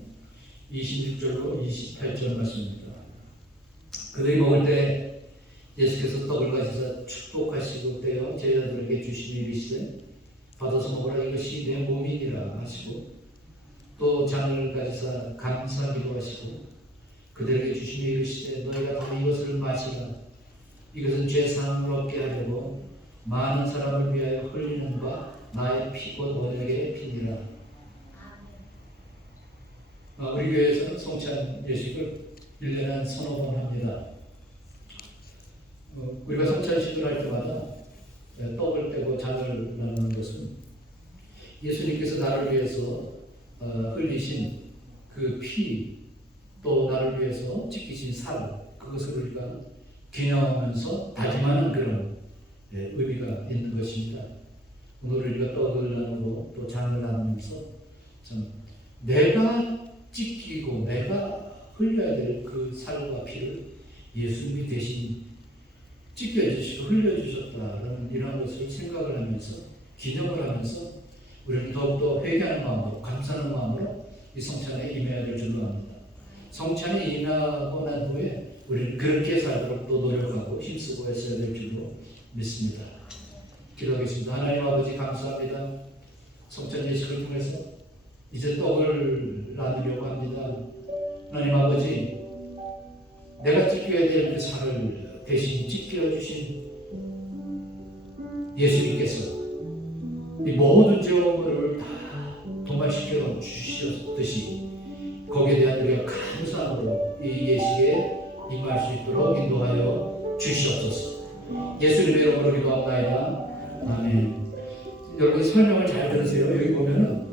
26절로 28절 말씀입니다. 그들이 먹을 때 예수께서 떡을 가지사 축복하시고 떼어 제자들에게 주시니 이르시되 받아서 먹으라 이것이 내 몸이니라 하시고 또 잔을 가지사 감사기도 하시고 그들에게 주시니 이르시되 너희가 다 이것을 마시라. 이것은 죄사함을 얻게 하려고 많은 사람을 위하여 흘리는 바 나의 피곧 너희에게 피니라. 우리 교회에서는 성찬 예식을 1년에 한 서너 번 합니다. 우리가 성찬식을 할 때마다 떡을 떼고 잔을 나누는 것은 예수님께서 나를 위해서 흘리신 그 피, 또 나를 위해서 지키신 살, 그것을 우리가 기념하면서 다짐하는 그런 의미가 있는 것입니다. 오늘 우리가 떡을 나누고 또 잔을 나누면서 참 내가 찢기고 내가 흘려야 될 그 살과 피를 예수님이 대신 찢겨주시고 흘려주셨다라는 이런 것을 생각을 하면서 기념을 하면서 우리는 더욱더 회개하는 마음으로 감사하는 마음으로 이 성찬에 임해야 될 줄로 압니다. 성찬에 임하고 난 후에 우리는 그렇게 살도록 또 노력하고 힘쓰고 했어야 될 줄로 믿습니다. 기도하겠습니다. 하나님 아버지 감사합니다. 성찬 예식을 통해서 이제 떡을 나누려고 합니다. 하나님 아버지, 내가 찢겨야 될 그 살을 대신 찢겨주신 예수님께서 이 모든 죄업을 다 도말시켜 주셨듯이 거기에 대한 우리가 감사함으로 이 예식에 임할 수 있도록 인도하여 주시옵소서. 예수님의 이름으로 기도합니다. 아멘. 여러분 설명을 잘 들으세요. 여기 보면은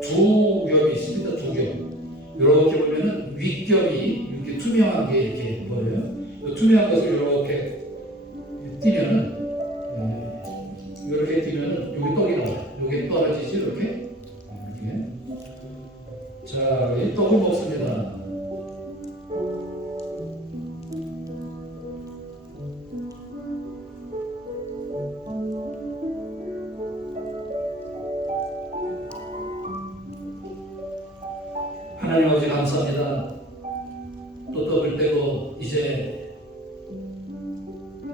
두 겹이 있습니다. 두 겹. 이렇게 보면은 윗겹이 이렇게 투명하게 이렇게 보여요. 투명한 것을 이렇게 띄면은 이렇게 띄면은 여기 떡이 나와요. 여기 떨어지지 이렇게. 자, 이 떡을 먹습니다. 하나님 아버지 감사합니다. 또 떡을 떼고 이제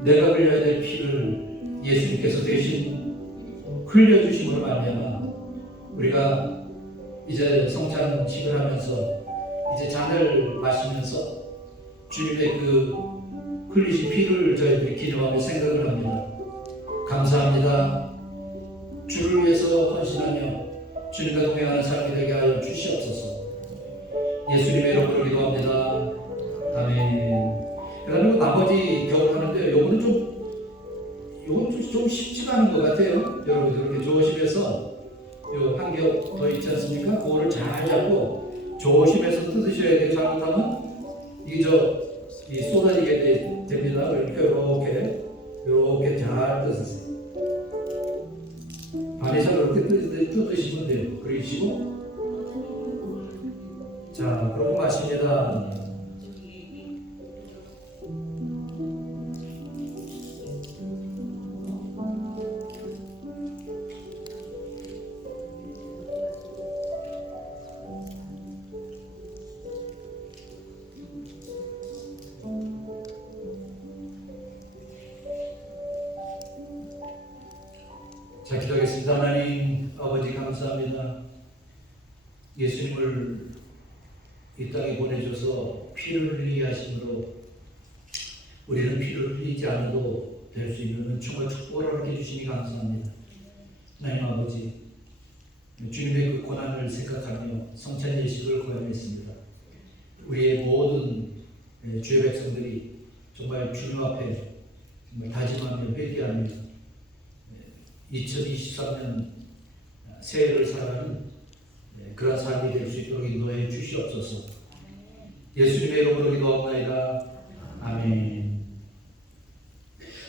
내가 흘려야 될 피를 예수님께서 대신 흘려주심으로 말미암아 우리가 이제 성찬식을 하면서 이제 잔을 마시면서 주님의 그 흘리신 피를 저희들이 기념하며 생각을 합니다. 감사합니다. 주를 위해서 헌신하며 주님과 동행하는 삶이 되게 하여 주시옵소서. 예수님의 이름으로 기도합니다. 아멘. 그리고 나머지 격을 하는데 요거는 좀 쉽지가 않은 것 같아요. 여러분 이렇게 조심해서 요 한 겹 더 있지 않습니까? 그거를 잘 잡고 조심해서 뜯으셔야 돼요. 잘못하면 이 쏟아지게 됩니다. 그러니까 이렇게 잘 뜯으세요. 반에서 이렇게 뜯으시면 돼요. 그러시고 자, 그러고 마십니다. 자, 기도하겠습니다. 하나님 아버지 감사합니다. 예수님을 이 땅에 보내줘서 피를 흘리게 하심으로 우리는 피를 흘리지 않아도 될 수 있는 은총과 축복을 허락해 주시니 감사합니다. 하나님 아버지, 주님의 그 고난을 생각하며 성찬 예식을 고행했습니다. 우리의 모든 주의 백성들이 정말 주님 앞에 정말 다짐하며 회개하며 2023년 새해를 살아가는 그런 삶이 될 수 있도록 인도해 주시옵소서. 예수님의 이름으로 기도합니다. 아멘.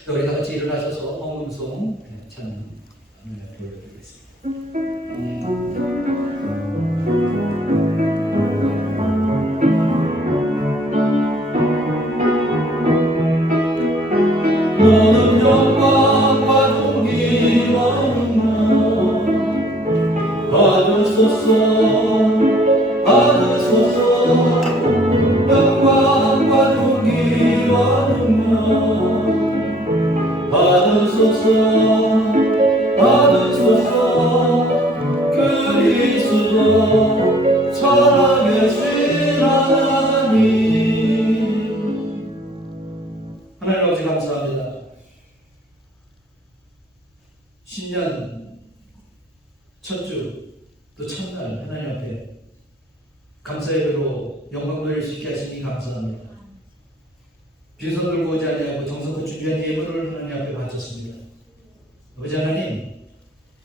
우리 다 같이 일어나셔서 헌금송 찬양 보여드리겠습니다. 모든 영광과 존귀와 능력 받으소서 영광과 존귀와 능력 받으소서 그리스도 살아계신 하나님. 하나님 아버지 감사합니다. 신년 첫주 또 첫날 하나님 앞에 감사예배로 영광을 시게 하시니 감사합니다. 빈손 들고 오지 아니하고 정성껏 준비한 예물을 하나님 앞에 바쳤습니다. 아버지 하나님,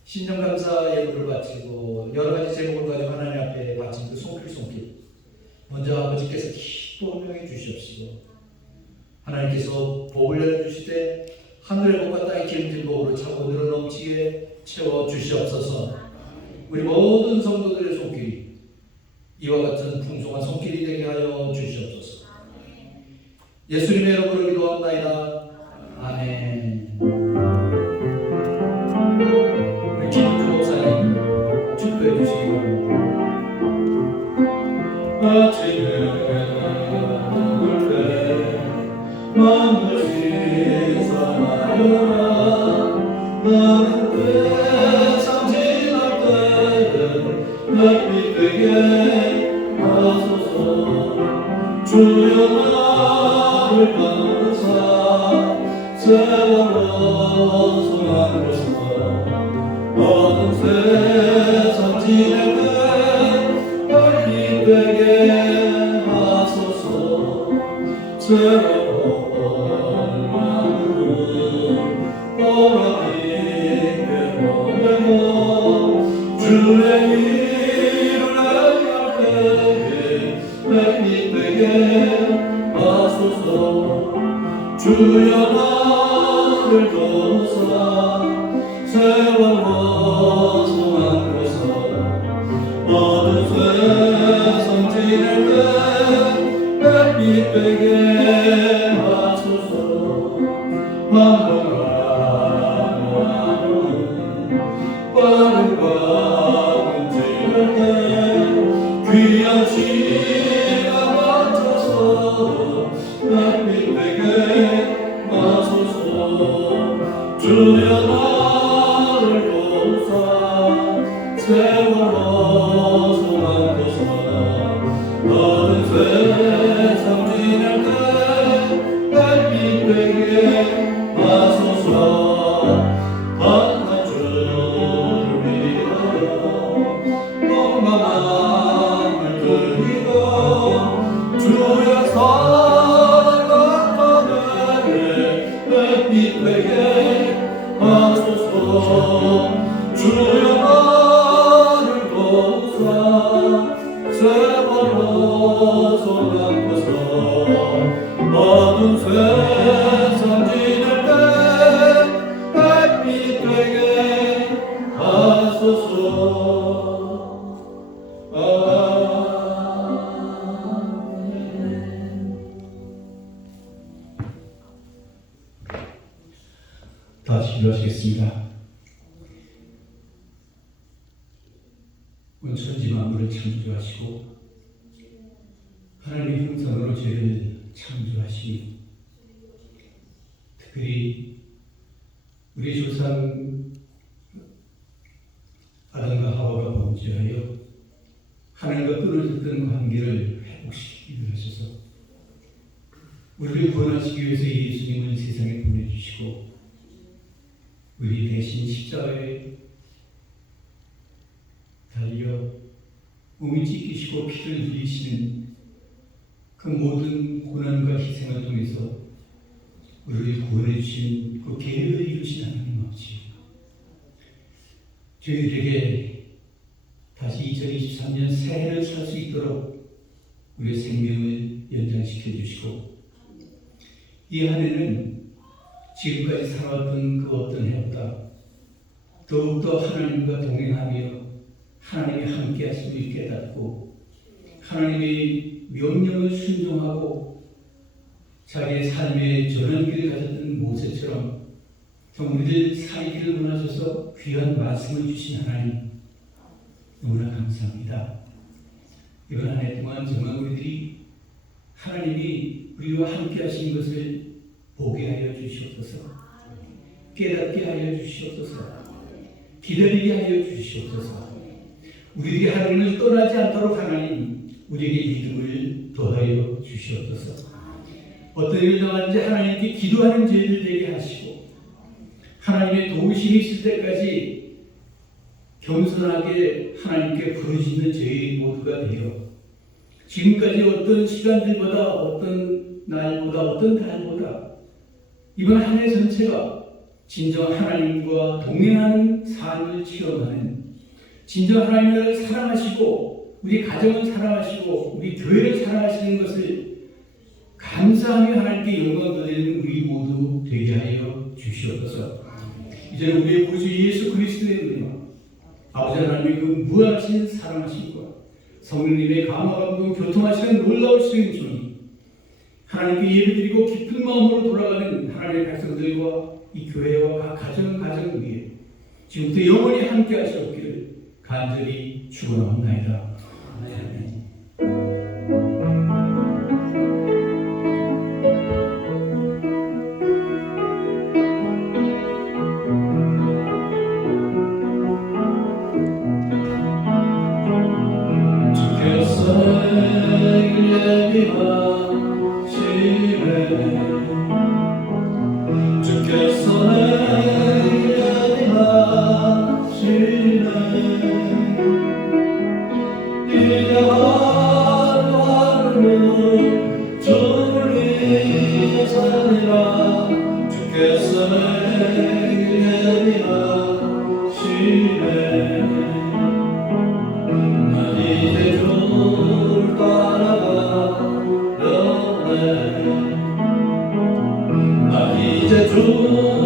신년 감사 예물을 바치고 여러 가지 제목을 가지고 하나님 앞에 바친 그 손길 먼저 아버지께서 기뻐 운명해 주시옵시고 하나님께서 복을 내려주시되 하늘의 복과 땅의 기름진 복으로 차고 늘어 넘치게 채워 주시옵소서. 우리 모든 성도들의 손길이 이와 같은 풍성한 손길이 되게 하여 주시옵소서. 예수님의 이름으로 기도합나이다. 아멘. 우리 김은주 목사님 축도해 주시기 바랍니다. 아침에 울때 마음을 씻어나려라. 나는 세상 지날 때는 햇빛 되게 하소서. 주여 나를 감사 세월로 소망 곳에서 어두운 세상 지낼 때 햇빛 되게 하소서. 새로운 마음을 보라님께 보내고 주의 일을 행할 때에 햇빛 되게 하소서. 주여 나를 도우사 세월로 소망 곳에서 어두운 세상 지낼 때 햇빛 되게 하소서. 빠른 밤은 지날 때 귀한 시간 맞춰서 햇빛 되게 하소서. 주여 나를 도우사 세월로 소망 곳에서 어두운 세상 지낼 때 햇빛 되게 하소서. 강한 주를 위하여 건강함을 드리고 주의 사랑과 은혜를 햇빛 되게 하소서. 주여 나를 도우사 세월로 소망 곳에서 어두운 세상 지낼 때 햇빛 되게 하소서. 다시 기도하시겠습니다. 온 천지 만물을 창조하시고 하나님의 형상으로 죄를 창조하시니 특별히 우리 조상 아담과 하와가 범죄하여 하나님과 끊어졌던 관계를 회복시키기 위하셔서 우리를 구원하시기 위해서 예수님을 세상에 보내주시고 우리 대신 십자가에 달려 몸이 찢기시고 피를 흘리시는 그 모든 고난과 희생을 통해서 우리를 구원해 주신 그 계획을 이루신 하나님 아버지, 저희들에게 다시 2023년 새해를 살 수 있도록 우리의 생명을 연장시켜 주시고 이 한 해는 지금까지 살아왔던 그 어떤 해보다 더욱더 하나님과 동행하며 하나님이 함께 하심을 깨닫고 하나님의 명령을 순종하고 자기의 삶의 전환기를 가졌던 모세처럼 우리들 살기를 원하셔서 귀한 말씀을 주신 하나님 너무나 감사합니다. 이번 한 해 동안 정말 우리들이 하나님이 우리와 함께 하신 것을 보게 하여 주시옵소서. 깨닫게 하여 주시옵소서. 기다리게 하여 주시옵소서. 우리들이 하나님을 떠나지 않도록 하나님 우리에게 믿음을 더하여 주시옵소서. 어떤 일을 당하는지 하나님께 기도하는 죄를 되게 하시고 하나님의 도우심이 있을 때까지 겸손하게 하나님께 부르짖는 저희 모두가 되어 지금까지 어떤 시간들보다 어떤 날보다 어떤 달보다 이번 한 해 전체가 진정 하나님과 동행하는 삶을 체험하는 진정 하나님을 사랑하시고 우리 가정을 사랑하시고 우리 교회를 사랑하시는 것을 감사하며 하나님께 영광 이제는 우리의 구주 예수 그리스도의 은혜와 아버지 하나님의 그 무한하신 사랑하심과 성령님의 감화감동 교통하시는 놀라우신 존이 하나님께 예배드리고 기쁜 마음으로 돌아가는 하나님의 백성들과 이 교회와 각 가정 위에 지금부터 영원히 함께 하시옵기를 간절히 축원하옵나이다. 아멘. 이제 주